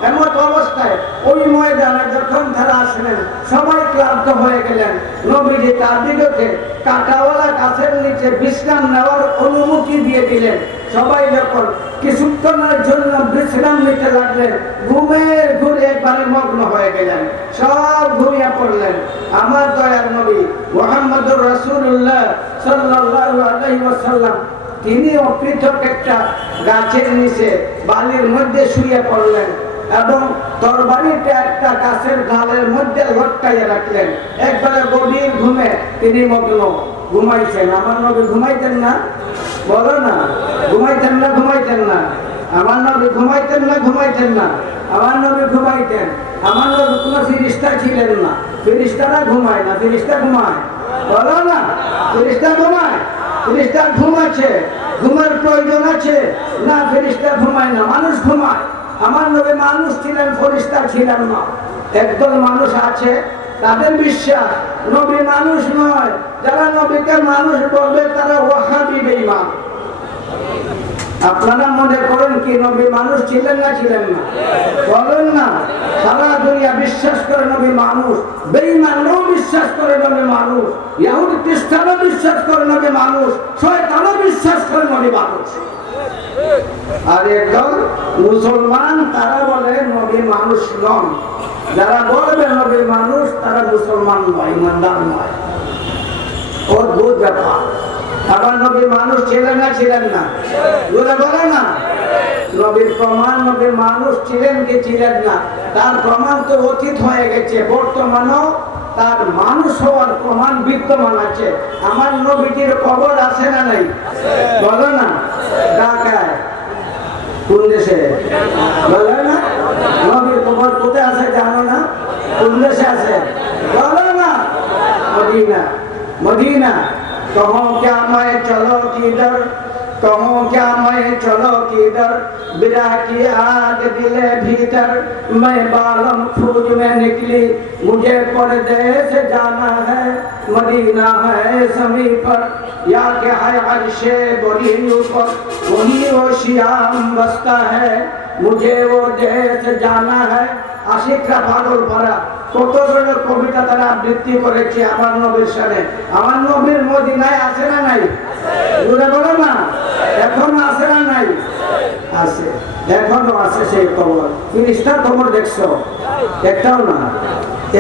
এমত অবস্থায় ওই ময়দানে যখন তারা আসলেন, সবাই ক্লান্ত হয়ে গেলেন। নবীজি তাদেরকে কাঁটাওয়ালা গাছের নিচে বিশ্রাম নেওয়ার অনুমতি দিয়ে দিলেন। সবাই যখন কিছুক্ষণের জন্য বিশ্রাম নিতে লাগলেন, ঘুমের ঘুরে একবারে মগ্ন হয়ে গেলেন, সব ঘুমিয়ে পড়লেন। আমার দয়ার নবী মুহাম্মদুর রাসূলুল্লাহ সাল্লাল্লাহু আলাইহি ওয়াসাল্লাম তিনি পৃথক একটা গাছের নিচে বালির মধ্যে শুয়ে পড়লেন এবং তরবারিটা একটা গাছের ডালের মধ্যে লটকাইয়া রাখলেন। একবারে গভীর ঘুমে তিনি মগ্ন ঘুমাইছেন। আমার নবী ঘুমাইতেন না? বলো না, ঘুমাইতেন না? ঘুমাইতেন না? আমার নবী ঘুমাইতেন না? ঘুমাইতেন না? আমার নবী ঘুমাইতেন। আমার নবী কোনো ফেরেশতা ছিলেন না। ফেরেশতারা ঘুমায় না? ফেরেশতা ঘুমায়? বলো না, ফেরেশতা ঘুমায়? ফেরেশতা ঘুম আছে, ঘুমের প্রয়োজন আছে না? ফেরেশতা ঘুমায় না, মানুষ ঘুমায়। আমার নবী মানুষ ছিলেন, ফেরেশতা ছিলেন না। একদল মানুষ আছে তাদের বিশ্বাস নবী মানুষ নয়। যারা নবীকে মানুষ বলবে তারা ওয়াহাবি বেঈমান। আপনারা মনে করেন কি নবী মানুষ ছিলেন না? ছিলেন না? বলেন না। সারা দুনিয়া বিশ্বাস করে নবী মানুষ, বেঈমানরাও বিশ্বাস করে নবী মানুষ, ইহুদি খ্রিস্টানও বিশ্বাস করে নবী মানুষ, শয়তানও বিশ্বাস করে নবী মানুষ। আর একদল মুসলমান তারা বলে নবী মানুষ নন। যারা বলবে নবী মানুষ তারা মুসলমান নয়, ইমানদার নয়। অদ্ভুত ব্যাপার। আবার নবী মানুষ ছিলেন না? ছিলেন না? বলে না। নবীর প্রমাণ নবী মানুষ ছিলেন কি ছিলেন না তার প্রমাণ তো অতীত হয়ে গেছে, বর্তমানেও তার মানুষ হওয়ার প্রমাণ বিদ্যমান আছে। আমার নবীজির খবর আছে না নাই? বলো না। ঢাকায়? কোন দেশে? বলো না। নবীর খবর কোথায় আছে জানো না? কোন দেশে আছে? বলো না। মদিনা। मदीना। कहो क्या मैं चलो किधर, कहो क्या मैं चलो किधर, बिरह की आग दिले भीतर, मैं बालम फूज में निकली, मुझे परदेस जाना है, मदीना है ज़मीं पर या क्या है अर्शे बड़ी ऊपर, वही वो श्याम बसता है, मुझे वो देश जाना है। আশিকরা পাগল ভরা কত ধরনের কবিতা তারা আবৃত্তি করেছে আমার নবীর সাথে। আমার নবীর মদিনায় আছে না নাই? জোরে বলো না। এখনো আছে না নাই? আছে, এখনো আছে সেই খবর। ফেরেশতার খবর দেখছো? একটাও না।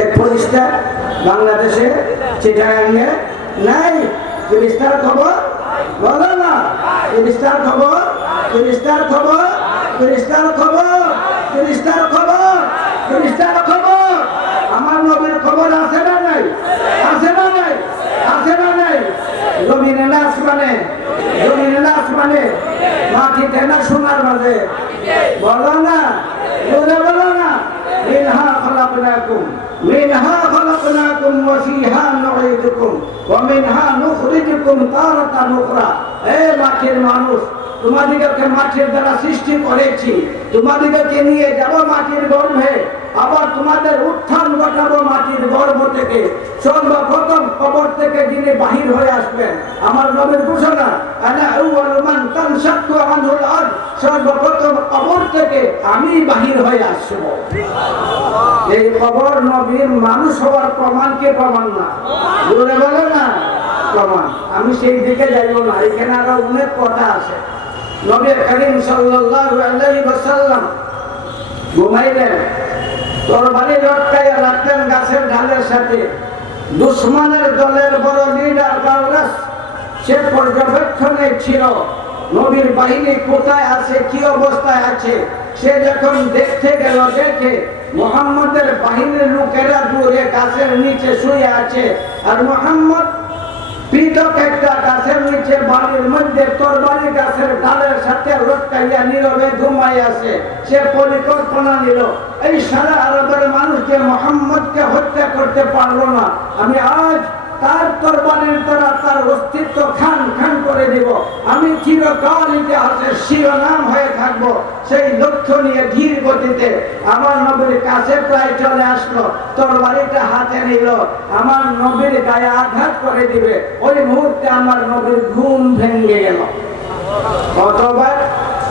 এক ফেরেশতা বাংলাদেশে চিটাগাঙ্গে নাই। ফেরেশতার খবর বলো না। ফেরেশতার খবর, ফেরেশতার খবর, ফেরেশতার খবর, ফেরেশতার খবর, ফেরেশতার খবর। আমার নবীর খবর আছে না নাই? আছে না নাই? আছে না নাই? জমিনে না আসমানে? জমিনে না আসমানে? মাটিতে না সোনার মাঝে? বলো না, বলে বলো না। মিনহা খলাকনাকুম, মিনহা খলাকনাকুম ওয়া ফিহা নুঈদুকুম ওয়া মিনহা নুখরিজুকুম তারাতান উখরা। এই মাটির মানুষ, তোমাদিগকে মাটির দ্বারা সৃষ্টি করেছি, তোমাদিগকে নিয়ে যাব মাটির গর্ভে, আবার তোমাদের উত্থান ঘটাবো মাটির গর্ভ থেকে। সর্বপ্রথম কবর থেকে যিনি বাহির হয়ে আসবেন, আমার নবীর ঘোষণা, আনা আউয়ালু মান তানশাক্কু আনহুল আরদ, সর্বপ্রথম কবর থেকে আমি বাহির হয়ে আসব। এই কবর নবীর মানুষ হওয়ার প্রমাণ কে? প্রমাণ না, বলে বলে না প্রমাণ। আমি সেই দিকে যাইব না, এখানে আরো অনেক কথা আছে। নবী করিম সাল্লাল্লাহু আলাইহি ওয়াসাল্লাম ঘুমাইলেন, তরবারি লটকাইয়া রাখলেন গাছের ঢালের সাথে। দুশমনের দলের বড় লিডার গাওরাস সে পর্যবেক্ষণে ছিল নবীর বাহিনী কোথায় আছে, কি অবস্থায় আছে। সে যখন দেখতে গেল, দেখে মুহাম্মদের বাহিনীর লোকেরা দূরে গাছের নিচে শুয়ে আছে, আর মুহাম্মদ পৃথক একটা গাছের নিচে বাড়ির মধ্যে তরবারি গাছের ডালের সাথে লটকাইয়া নীরবে ঘুমাই আছে। সে পরিকল্পনা নিল, এই সারা আরবের মানুষ যে মুহাম্মদকে হত্যা করতে পারলো না, আমি আজ তার তরবারির দ্বারা তার অস্তিত্ব খান খান করে দিব, আমি চিরকাল ইতিহাসের শিরোনাম হয়ে থাকব। সেই লক্ষ্য নিয়ে ধীর গতিতে আমার নবীর কাছে প্রায় চলে আসলো, তরবারিটা হাতে নিল, আমার নবীর গায়ে আঘাত করে দিবে। ওই মুহূর্তে আমার নবীর ঘুম ভেঙে গেল। অতঃপর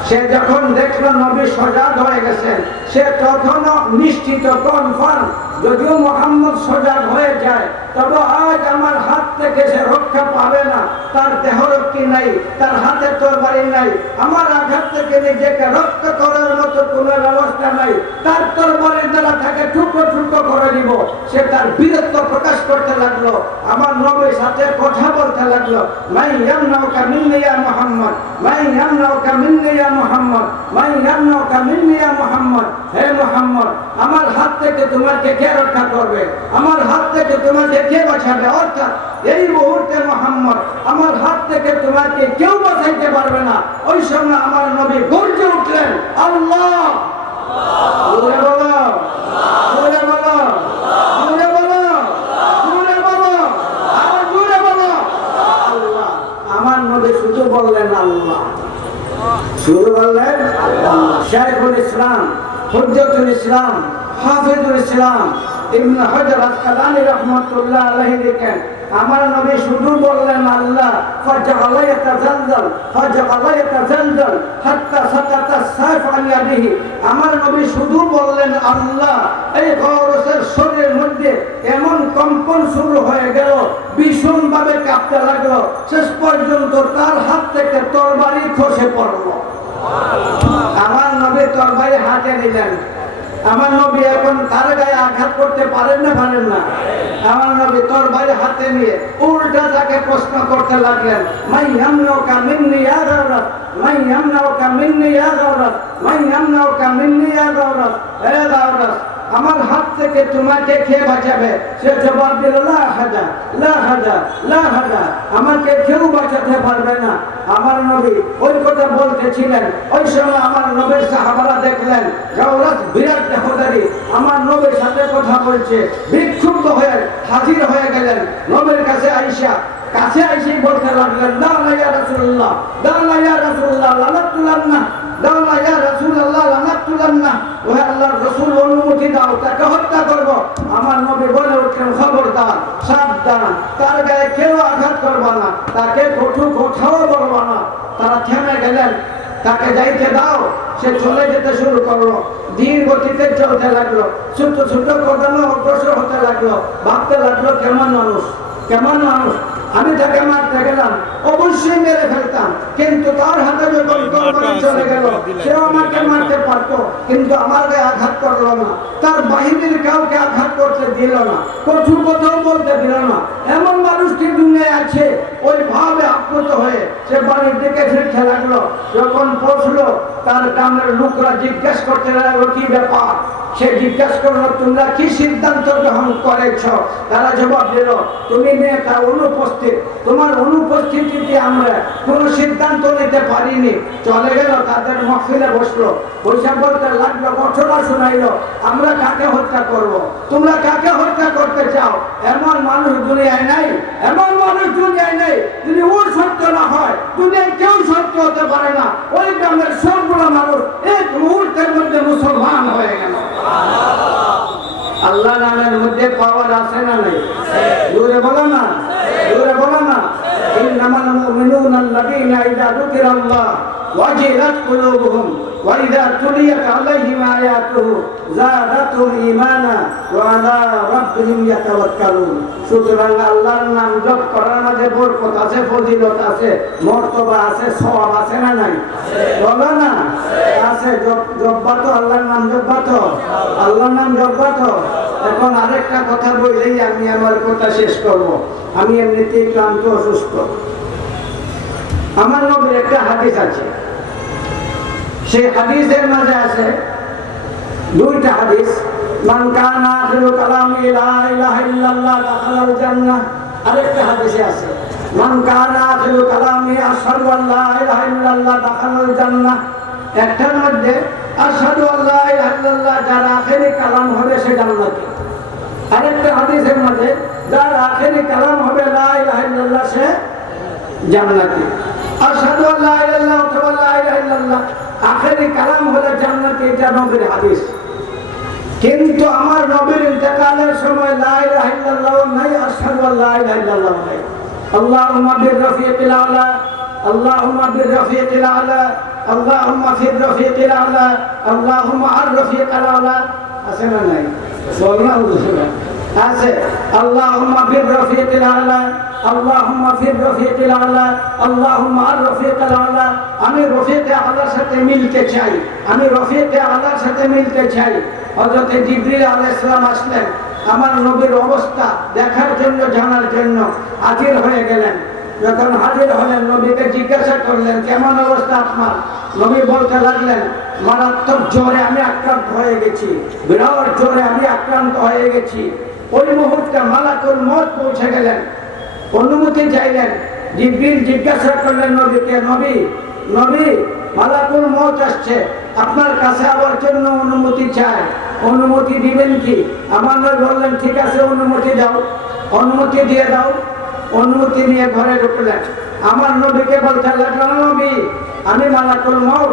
সে যখন দেখলো নবী সজাগ হয়ে গেছেন, সে তখনও নিশ্চিত, কনফার্ম, যদিও মুহাম্মদ সজাগ হয়ে যায় তবে আজ আমার হাত থেকে সে রক্ষা পাবে না। তার দেহরক্ষী নাই, তার হাতে তরবারি নাই, আমার আঘাত থেকে নিজেকে রক্ষা করার মতো কোনো ব্যবস্থা নাই, তার তরবারির দ্বারা তাকে টুকরো টুকরো করে দিব। সে তার বীরত্ব প্রকাশ করতে লাগলো, আমার নবীর সাথে কথা বলতে লাগলো, মাই ইয়ামনাউকা মিন্নি ইয়া মুহাম্মদ, মাই ইয়ামনাউকা মিন্নি ইয়া মুহাম্মদ, মাই ইয়ামনাউকা মিন্নি ইয়া মুহাম্মদ। হে মুহাম্মদ, আমার হাত থেকে তোমাকে কে রক্ষা করবে, আমার হাত থেকে তোমাকে কে বাঁচাবে? অর্থাৎ এই মুহূর্তে মুহাম্মদ, আমার হাত থেকে তোমাকে কেউ বাঁচাইতে পারবে না। ওই সময় আমার নবী গর্জে উঠলেন, আল্লাহ! জোরে বলো, জোরে বলো, জোরে বলো, জোরে বলো, আরো জোরে বলো, আল্লাহ! আমার নবী শুধু বললেন আল্লাহ, শুধু বললেন আল্লাহ। শাইখুল ইসলাম, হুজ্জাতুল ইসলাম, হাফিজুল ইসলাম ইবনে হাজার আসকালানী রাহমাতুল্লাহ আলাইহি লিখেন, আমার নবী শুধু বললেন আল্লাহ, ফাজআলা ইয়াতাজালজাল, ফাজআলা ইয়াতাজালজাল হাত্তা সাকাতা সাইফ আন ইয়াদিহি। আমার নবী শুধু বললেন আল্লাহ, এই গাওরাসের শরীরের মধ্যে এমন কম্পন শুরু হয়ে গেল, ভীষণ ভাবে কাঁপতে লাগলো, শেষ পর্যন্ত তার হাত থেকে তরবারি খসে পড়ল। আমার নবী তরবারি হাতে নিলেন, আমার নবী এখন তার গায়ে আঘাত করতে পারেন না, পারেন না? আমার নবী তরবারি হাতে নিয়ে উল্টা তাকে প্রশ্ন করতে লাগলেন, মাই ইয়ামনাউকা মিন্নি ইয়া গাওরাস, মাই ইয়ামনাউকা মিন্নি ইয়া গাওরাস, মাই ইয়ামনাউকা মিন্নি ইয়া গাওরাস। হে গাওরাস, আমার হাত থেকে তোমাকে কে বাঁচাবে? সে জবাব দিল, লা হাজা, লা হাজা, লা হাজা, আমাকে কেউ বাঁচাতে পারবে না। আমার নবী ওই কথা বলতেছিলেন, ওই সময় আমার নবীর সাহাবারা দেখলেন গাওরাস বিরাট দেহধারী আমার নবীর সাথে কথা বলছে, বিক্ষুব্ধ হয়ে হাজির হয়ে গেলেন নবীর কাছে। কাছে আইসে বলতে লাগলেন, দাওলা ইয়া রাসূলুল্লাহ, দাওলা ইয়া রাসূলুল্লাহ, লানাতুল্লাহ, দাওলা ইয়া রাসূলুল্লাহ, লানাতুল্লাহ। ওহে আল্লাহর রাসূল, অনুমতি দাও, তাকে হত্যা করব। আমার নবী বলে উঠলেন, খবরদার, সাবধান, তার গায়ে কেউ আঘাত করবা না, তাকে কটু কথাও বলবা না। তারা থেমে গেলেন, তাকে যাইতে দাও। সে চলে যেতে শুরু করলো, ধীর গতিতে চলতে লাগলো, ছোট ছোট কদমে অগ্রসর হতে লাগলো, ভাবতে লাগলো কেমন মানুষ, কেমন মানুষ। আমি তাকে মারতে গেলাম, অবশ্যই মেরে ফেলতাম, কিন্তু তার হাতে যখন তরবারি চলে গেল, সেও আমাকে মারতে পারতো, কিন্তু আমার গায়ে আঘাত করলো না, তার বাহিনীর কাউকে আঘাত করতে দিল না, কঠু কথাও বলতে দিল না। এমন মানুষটি দুনিয়ায় আছে। ওই ভাবে আপ্লুত হয়ে সে বাড়ির দিকে ফিরতে লাগলো। যখন পৌঁছলো, তার গ্রামের লোকরা জিজ্ঞাসা করতে লাগলো, কি ব্যাপার? সে জিজ্ঞাসা করলো, তোমরা কি সিদ্ধান্ত গ্রহণ করেছ? তারা জবাব দিল, তুমি নেতা অনুপস্থিত, তোমার অনুপস্থিতিতে আমরা কোনো সিদ্ধান্ত নিতে পারিনি। চলে গেল, তাদের মাহফিলে বসলো, বৈশাখ বলতে লাগলো, ঘটনা শোনাইলো, আমরা কাকে হত্যা করব? তোমরা কাকে হত্যা করতে চাও? এমন মানুষ দুনিয়ায় নাই, এমন মানুষ দুনিয়ায় নেই। যদি ওর সত্য না হয়, দুনিয়ায় কেউ সত্য হতে পারে না। ওই গ্রামের সবগুলো মানুষ এক মুহূর্তের মধ্যে মুসলমান হয়ে গেল। আল্লাহ নামের মধ্যে পাওয়ার আছে না নাই? জোরে বলো না, জোরে বলো না। ইন্নামাল মুমিনুনা আল্লাযীনা ইযা যুকিরাল্লাহ ওয়াজিলাত কুলুবুহুম ওয়া ইযা তুলিয়াত আলাইহিম আয়াতুহু যাদাতুহুম ঈমানা ওয়া আলা রাব্বিহিম ইয়াতাওয়াক্কালুন। সুতরাং আল্লাহর নাম জপ করার মাঝে বরকত আছে, ফজিলত আছে, মর্তবা আছে, সওয়াব আছে না নাই? বলো না, আছে। জপবা তো, আল্লাহর নাম জপবা তো, আল্লাহর নাম জপবা তো। এখন আরেকটা কথা বললেই আমি আমার কথা শেষ করব। আমি এমনিতেই ক্লান্ত, অসুস্থ। আমার নবীর একটা হাদিস আছে, সেই হাদিসের মাঝে আছে দুইটা হাদিস। মান কানা আখিরু কালামি লা ইলাহা ইল্লাল্লাহ দাখালাল জান্নাহ। আরেকটা হাদিসে আছে মান কানা আখিরু কালামি আশহাদু আল্লা ইলাহা ইল্লাল্লাহ দাখালাল জান্নাহ। একটার মধ্যে আশহাদু আল্লা ইলাহা ইল্লাল্লাহ যার আখেরি কালাম হবে সে জান্নাতি। আরেকটা হাদিসের মধ্যে যার আখেরি কালাম হবে লা ইলাহা ইল্লাল্লাহ সে জান্নাতি। আশহাদু আল্লা ইলাহা ইল্লাল্লাহ লা ইলাহা ইল্লাল্লাহ আখেরি কালাম হলে জান্নাতি, এটা নবীর হাদিস। কিন্তু আমার নবীর ইন্তেকালের সময় লা ইলাহা ইল্লাল্লাহ নাই, আশহাদু আল্লা ইলাহা ইল্লাল্লাহ নাই। আল্লাহুম্মা বির-রফিকিল আলা, আল্লাহুম্মা বির-রফিকিল আলা, আল্লাহুম্মা ফির-রফিকিল আলা, আল্লাহুম্মা আর-রফিকিল আলা। আছে না নাই? বলনা বুঝুন আছে। আল্লাহুম্মা বির-রফিকিল আলা, আল্লাহুম্মা ফির-রফিকিল আলা, আল্লাহুম্মা আর-রফিকিল আলা। আমি রফিকে আলার সাথে মিলতে চাই, আমি রফিকে আলার সাথে মিলতে চাই। হযরত জিবরিল আলাইহিস সালাম আসলেন আমার নবীর অবস্থা দেখার জন্য, জানার জন্য। হাজির হয়ে গেলেন। যখন হাজির হলেন নবীকে জিজ্ঞাসা করলেন কেমন অবস্থা আপনার? নবী বলতে লাগলেন মারাত্মক জ্বরে আমি আক্রান্ত হয়ে গেছি, বিরাট জ্বরে আমি আক্রান্ত হয়ে গেছি। ওই মুহূর্তে মালাকুল মউত পৌঁছে গেলেন, অনুমতি চাইলেন। জিবরিল জিজ্ঞাসা করলেন নবীকে, নবী নবী মালাকুল মউত আসছে, আপনার কাছে আবার জন্য অনুমতি চায়, অনুমতি দিবেন কি? আমার নবী বললেন ঠিক আছে অনুমতি দাও, অনুমতি দিয়ে দাও। অনুমতি নিয়ে ঘরে ঢুকলেন। আমার নবীকে বলতে লাগলেন নবী আমি মালাকুল মউত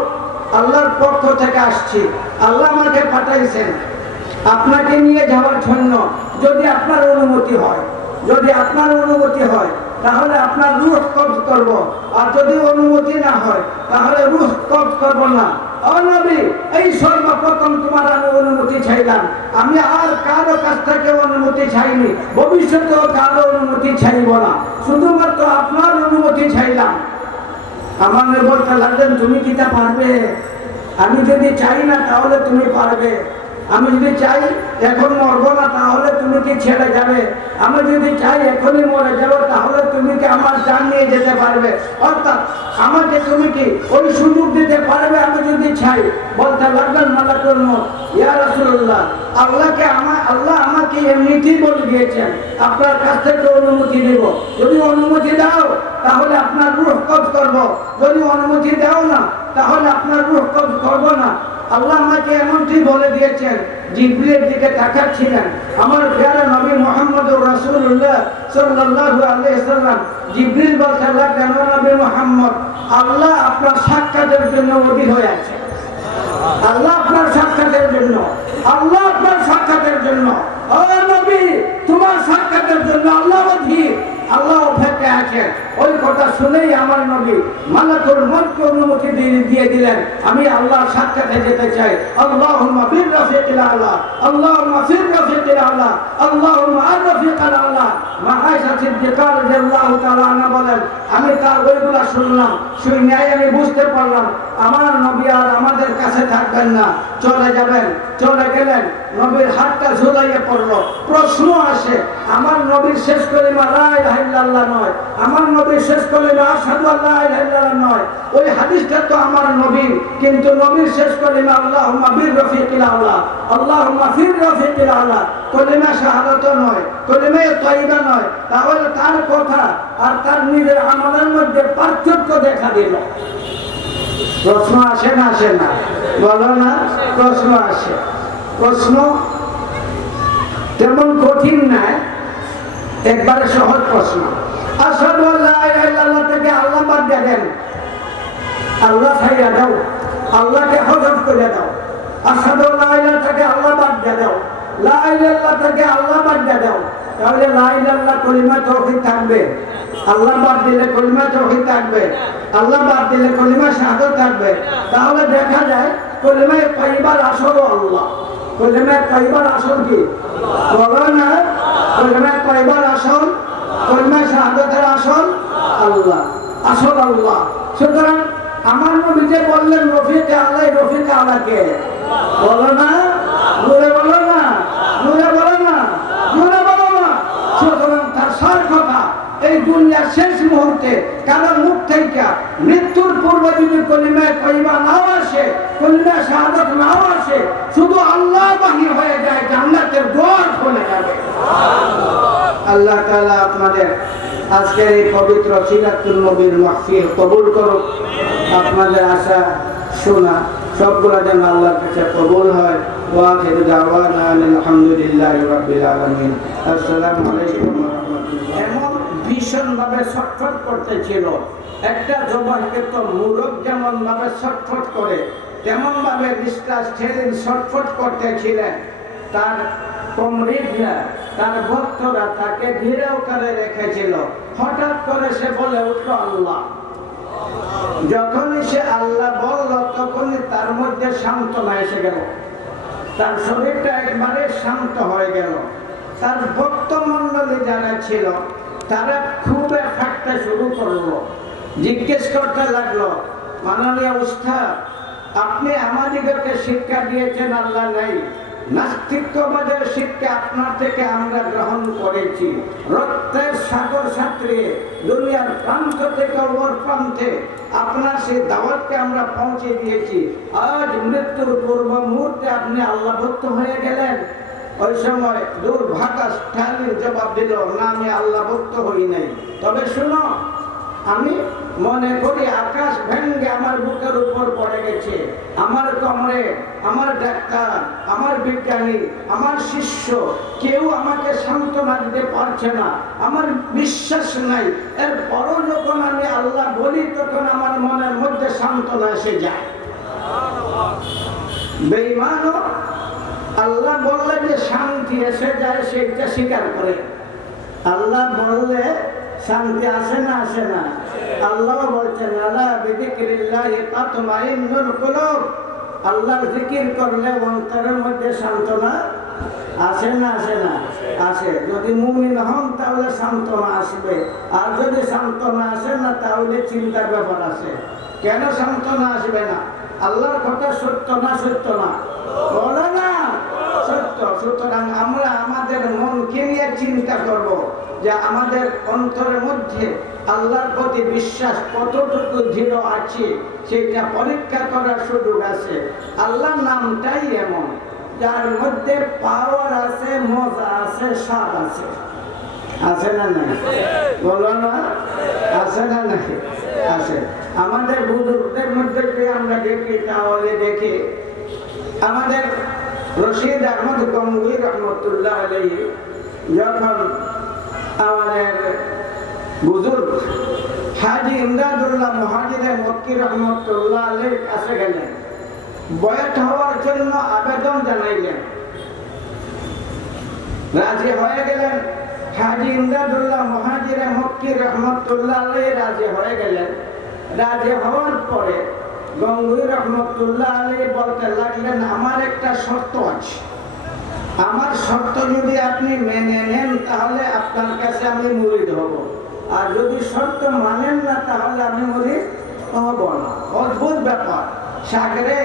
আল্লাহর পক্ষ থেকে আসছি, আল্লাহ আমাকে পাঠাইছেন আপনাকে নিয়ে যাওয়ার জন্য। যদি আপনার অনুমতি হয়, যদি আপনার অনুমতি হয় তাহলে আপনার রূহ কবজ করব, আর যদি অনুমতি না হয় তাহলে রূহ কবজ করব না। ও নবী এই সর্বপ্রথম তোমার আমি অনুমতি চাইলাম, আমি আর কারো কাছ থেকে অনুমতি চাইনি, ভবিষ্যতেও কারো অনুমতি চাইব না, শুধুমাত্র আপনার অনুমতি চাইলাম। আমার বলতে লাগলেন তুমি কি তা পারবে? আমি যদি চাই না তাহলে তুমি পারবে, আমি যদি চাই এখন মরবো না তাহলে তুমি কি ছেড়ে যাবে, আমি যদি চাই এখনই মরে যাবো তাহলে তুমি কি আমার জান নিয়ে যেতে পারবে? অর্থাৎ আমাকে তুমি কি ওই সুযোগ দিতে পারবে আমি যদি চাই? বলতে লাগলেন মালাকুল মউত ইয়া রাসূলুল্লাহ আল্লাহ আমাকে এমনিতেই বলে দিয়েছেন আপনার কাছ থেকে অনুমতি নেব, যদি অনুমতি দাও তাহলে আপনার রূহ কবজ করব, যদি অনুমতি দাও না তাহলে আপনার রূহ কবজ করব না। আল্লাহ আমাকে এমনটি বলে দিয়েছেন। জিবরিলের দিকে তাকাচ্ছিলেন আমার প্রিয় নবী মুহাম্মদুর রাসূলুল্লাহ সাল্লাল্লাহু আলাইহি সাল্লাম। জিবরিল বলতে লাগলেন নবী মুহাম্মদ আল্লাহ আপনার সাক্ষাতের জন্য অধীর হয়ে আছে, আল্লাহ আপনার সাক্ষাতের জন্য, আল্লাহ আপনার সাক্ষাতের জন্য। ও নবী তোমার সাক্ষাতের জন্য আল্লাহ অধীর, আল্লাহ অপেক্ষা আছেন। ওই কথা শুনেই আমার নবী মালাকুল মউতকে অনুমতি দিয়ে দিলেন আমি আল্লাহর সাক্ষাতে যেতে চাই। আল্লাহুম্মা বির-রফিকিল আলা, আল্লাহুম্মা ফির-রফিকিল আলা, আল্লাহুম্মা আর-রফিকিল আলা। মা আয়েশা সিদ্দিকা রাদিয়াল্লাহু তাআলা আনহা বলেন আমি তার ওইগুলা শুনলাম, শুনে আমি বুঝতে পারলাম আমার নবী আর আমাদের কাছে থাকবেন না, চলে যাবেন। চলে গেলেন, নবীর হাতটা ঝুলাইয়া পড়লো। প্রশ্ন আসে আমার নবীর শেষ কলিমা লা ইলাহা ইল্লাল্লাহ নয়, আমার নবীর শেষ কলিমা আশহাদু আল্লা ইলাহা ইল্লাল্লাহ নয়। ওই হাদিসটা তো আমার নবীর, কিন্তু নবীর শেষ কলিমা আল্লাহুম্মা বির-রফিকিল আলা, আল্লাহুম্মা ফির-রফিকিল আলা। কলিমা শাহাদাত নয়, কলিমা তাইয়্যিবা নয়। তাহলে তার কথা আর তার নিজের আমলের মধ্যে পার্থক্য দেখা দিল। প্রশ্ন আসে না আসে না? বলো না, প্রশ্ন আসে। প্রশ্ন তেমন কঠিন নয়, একবারে সহজ প্রশ্ন। আশহাদু আল্লা ইলাহা ইল্লাল্লাহ থেকে আল্লাহ বাদ দেন, আল্লাহ ছাইড়া দাও, আল্লাহকে হযরত করে দাও। আশহাদু আল্লা ইলাহা থেকে আল্লাহ বাদ দাও, লা ইলাহা থেকে আল্লাহ বাদ দিয়ে দাও, তাহলে লা ইলাহা কলিমা তাওহীদ থাকবে। আল্লাহ বাদ দিলে কলিমা তাওহীদ থাকবে, আল্লাহ বাদ দিলে কলিমা শাহাদাত থাকবে। তাহলে দেখা যায় কলিমা তাইয়্যিবার আসল আল্লাহ। কলিমা তাইয়্যিবার আসল কি? বলো না, কলিমা তাইয়্যিবার আসল, কলিমা শাহাদাতের আসল আল্লাহ, আসল আল্লাহ। সুতরাং আমার নবী যে বললেন রফিক আল্লাহ, রফিক আল্লাহকে বলো না, জোরে বলো না, জোরে বলো না, জোরে বলো না। সুতরাং তার সার কথা এই দুনিয়ার শেষ মুহূর্তে কারো মুখ থেকে মৃত্যুর পূর্বে যদি কলিমা তাইয়্যিবা নাও আসে, কলিমা শাহাদাত নাও আসে, শুধু আল্লাহ বাহির হয়ে যায়, জান্নাতের দ্বার খুলে যাবে। আল্লাহ তাআলা আপনাদের আজকের এই পবিত্র সিরাতুন নবীর মাহফিল কবুল করুক। আপনাদের আশা শোনা সবগুলো যেন আল্লাহর কাছে কবুল হয়। ওয়া আখিরু দাওয়ানা আলহামদুলিল্লাহি রাব্বিল আলামিন। আসসালামু আলাইকুম ওয়া রাহমাতুল্লাহ। এমন ভীষণ ভাবে ছটফট করতেছিল, একটা জবানকে তো মুরগ যেমন ভাবে ছটফট করে তেমন ভাবে নিঃশ্বাস ছেড়ে ছটফট করতেছিলেন। তার কমরেডরা, তার ভক্তরা তাকে ঘিরেও করে রেখেছিল। হঠাৎ করে সে বলে উঠল আল্লাহ। যখনই সে আল্লাহ বলল তখনই তার মধ্যে সান্ত্বনা এসে গেল, তার শরীরটা একবারে শান্ত হয়ে গেল। তার ভক্ত মণ্ডলী যারা ছিল তারা খুব ঠাট্টা শুরু করলো, জিজ্ঞেস করতে লাগলো, মাননীয় উস্তাদ, আপনি আমাদেরকে শিক্ষা দিয়েছেন আল্লাহ নাই, নাস্তিক্যবাদের শিক্ষা আপনার থেকে আমরা গ্রহণ করেছি। রক্তের সাগর সাঁতরিয়ে দুনিয়ার প্রান্ত থেকে ওর প্রান্তে আপনার সেই দাওয়াতকে আমরা পৌঁছে দিয়েছি। আজ মৃত্যুর পূর্ব মুহূর্তে আপনি আল্লাহ ভক্ত হয়ে গেলেন। ওই সময় দুর্ভাগা স্টালিন জবাব দিল, না আমি আল্লাহ ভক্ত হই নাই, তবে শুনো, আমি মনে করি আকাশ ভেঙ্গে আমার বুকের উপর পড়ে গেছে। আমার কমরে, আমার ডাক্তার, আমার বিজ্ঞানী, আমার শিষ্য কেউ আমাকে সান্ত্বনা দিতে পারছে না, আমার বিশ্বাস নাই। এরপরও যখন আমি আল্লাহ বলি তখন আমার মনের মধ্যে সান্ত্বনা এসে যায়। বেঈমানও আল্লাহ বললে যে শান্তি এসে যায় সেটা স্বীকার করে। আল্লাহ বললে শান্তি আসে না, আসে না। আল্লাহ বলছেন আলা বিযিকরিল্লাহি তাতমাইন্নুল কুলুব, আল্লাহর জিকির করলে অন্তরের মধ্যে সান্ত্বনা আসে না, আসে না, আসে। যদি মুমিন হন তাহলে সান্ত্বনা আসবে, আর যদি সান্ত্বনা আসে না তাহলে চিন্তার ব্যাপার আছে। কেন সান্ত্বনা আসবে না? আল্লাহর কথা সত্য না, সত্য না, বলো না, সত্য। সুতরাং আমরা আমাদের মনকে নিয়ে চিন্তা করব যে আমাদের অন্তরের মধ্যে আল্লাহর প্রতি বিশ্বাস কতটুকু দৃঢ় আছে, সেটা পরীক্ষা করার সুযোগ আছে। আল্লাহর নামটাই এমন যার মধ্যে পাওয়ার আছে, মজা আছে, স্বাদ আছে। আছে না নাই? বলো না, আছে না নাই? আছে। আমাদের বুজুর্গদের মধ্যে যদি আমরা দেখি তাহলে দেখি আমাদের রশিদ আহমদ গঙ্গুই রহমতুল্লাহ আলাইহি যখন আমাদের বুজুর্গ হাজী ইমদাদুল্লাহ মুহাজিরে মক্কি রহমতুল্লাহ আলাইহির কাছে গেলেন, বয়াত হওয়ার জন্য আবেদন জানাইলেন, রাজি হয়ে গেলেন। হাজী ইমদাদুল্লাহ মুহাজিরে মক্কি রহমতুল্লাহ আলাইহি রাজি হয়ে গেলেন। রাজি হওয়ার পরে গঙ্গুই রহমতুল্লাহ আলাইহি বলতে লাগলেন, আমার একটা শর্ত আছে, আমার শর্ত যদি আপনি মেনে নেন তাহলে আপনার কাছে আমি মুরিদ হব, আর যদি শর্ত মানেন না তাহলে আমি মুরিদ হব না। অদ্ভুত ব্যাপার। সাগরে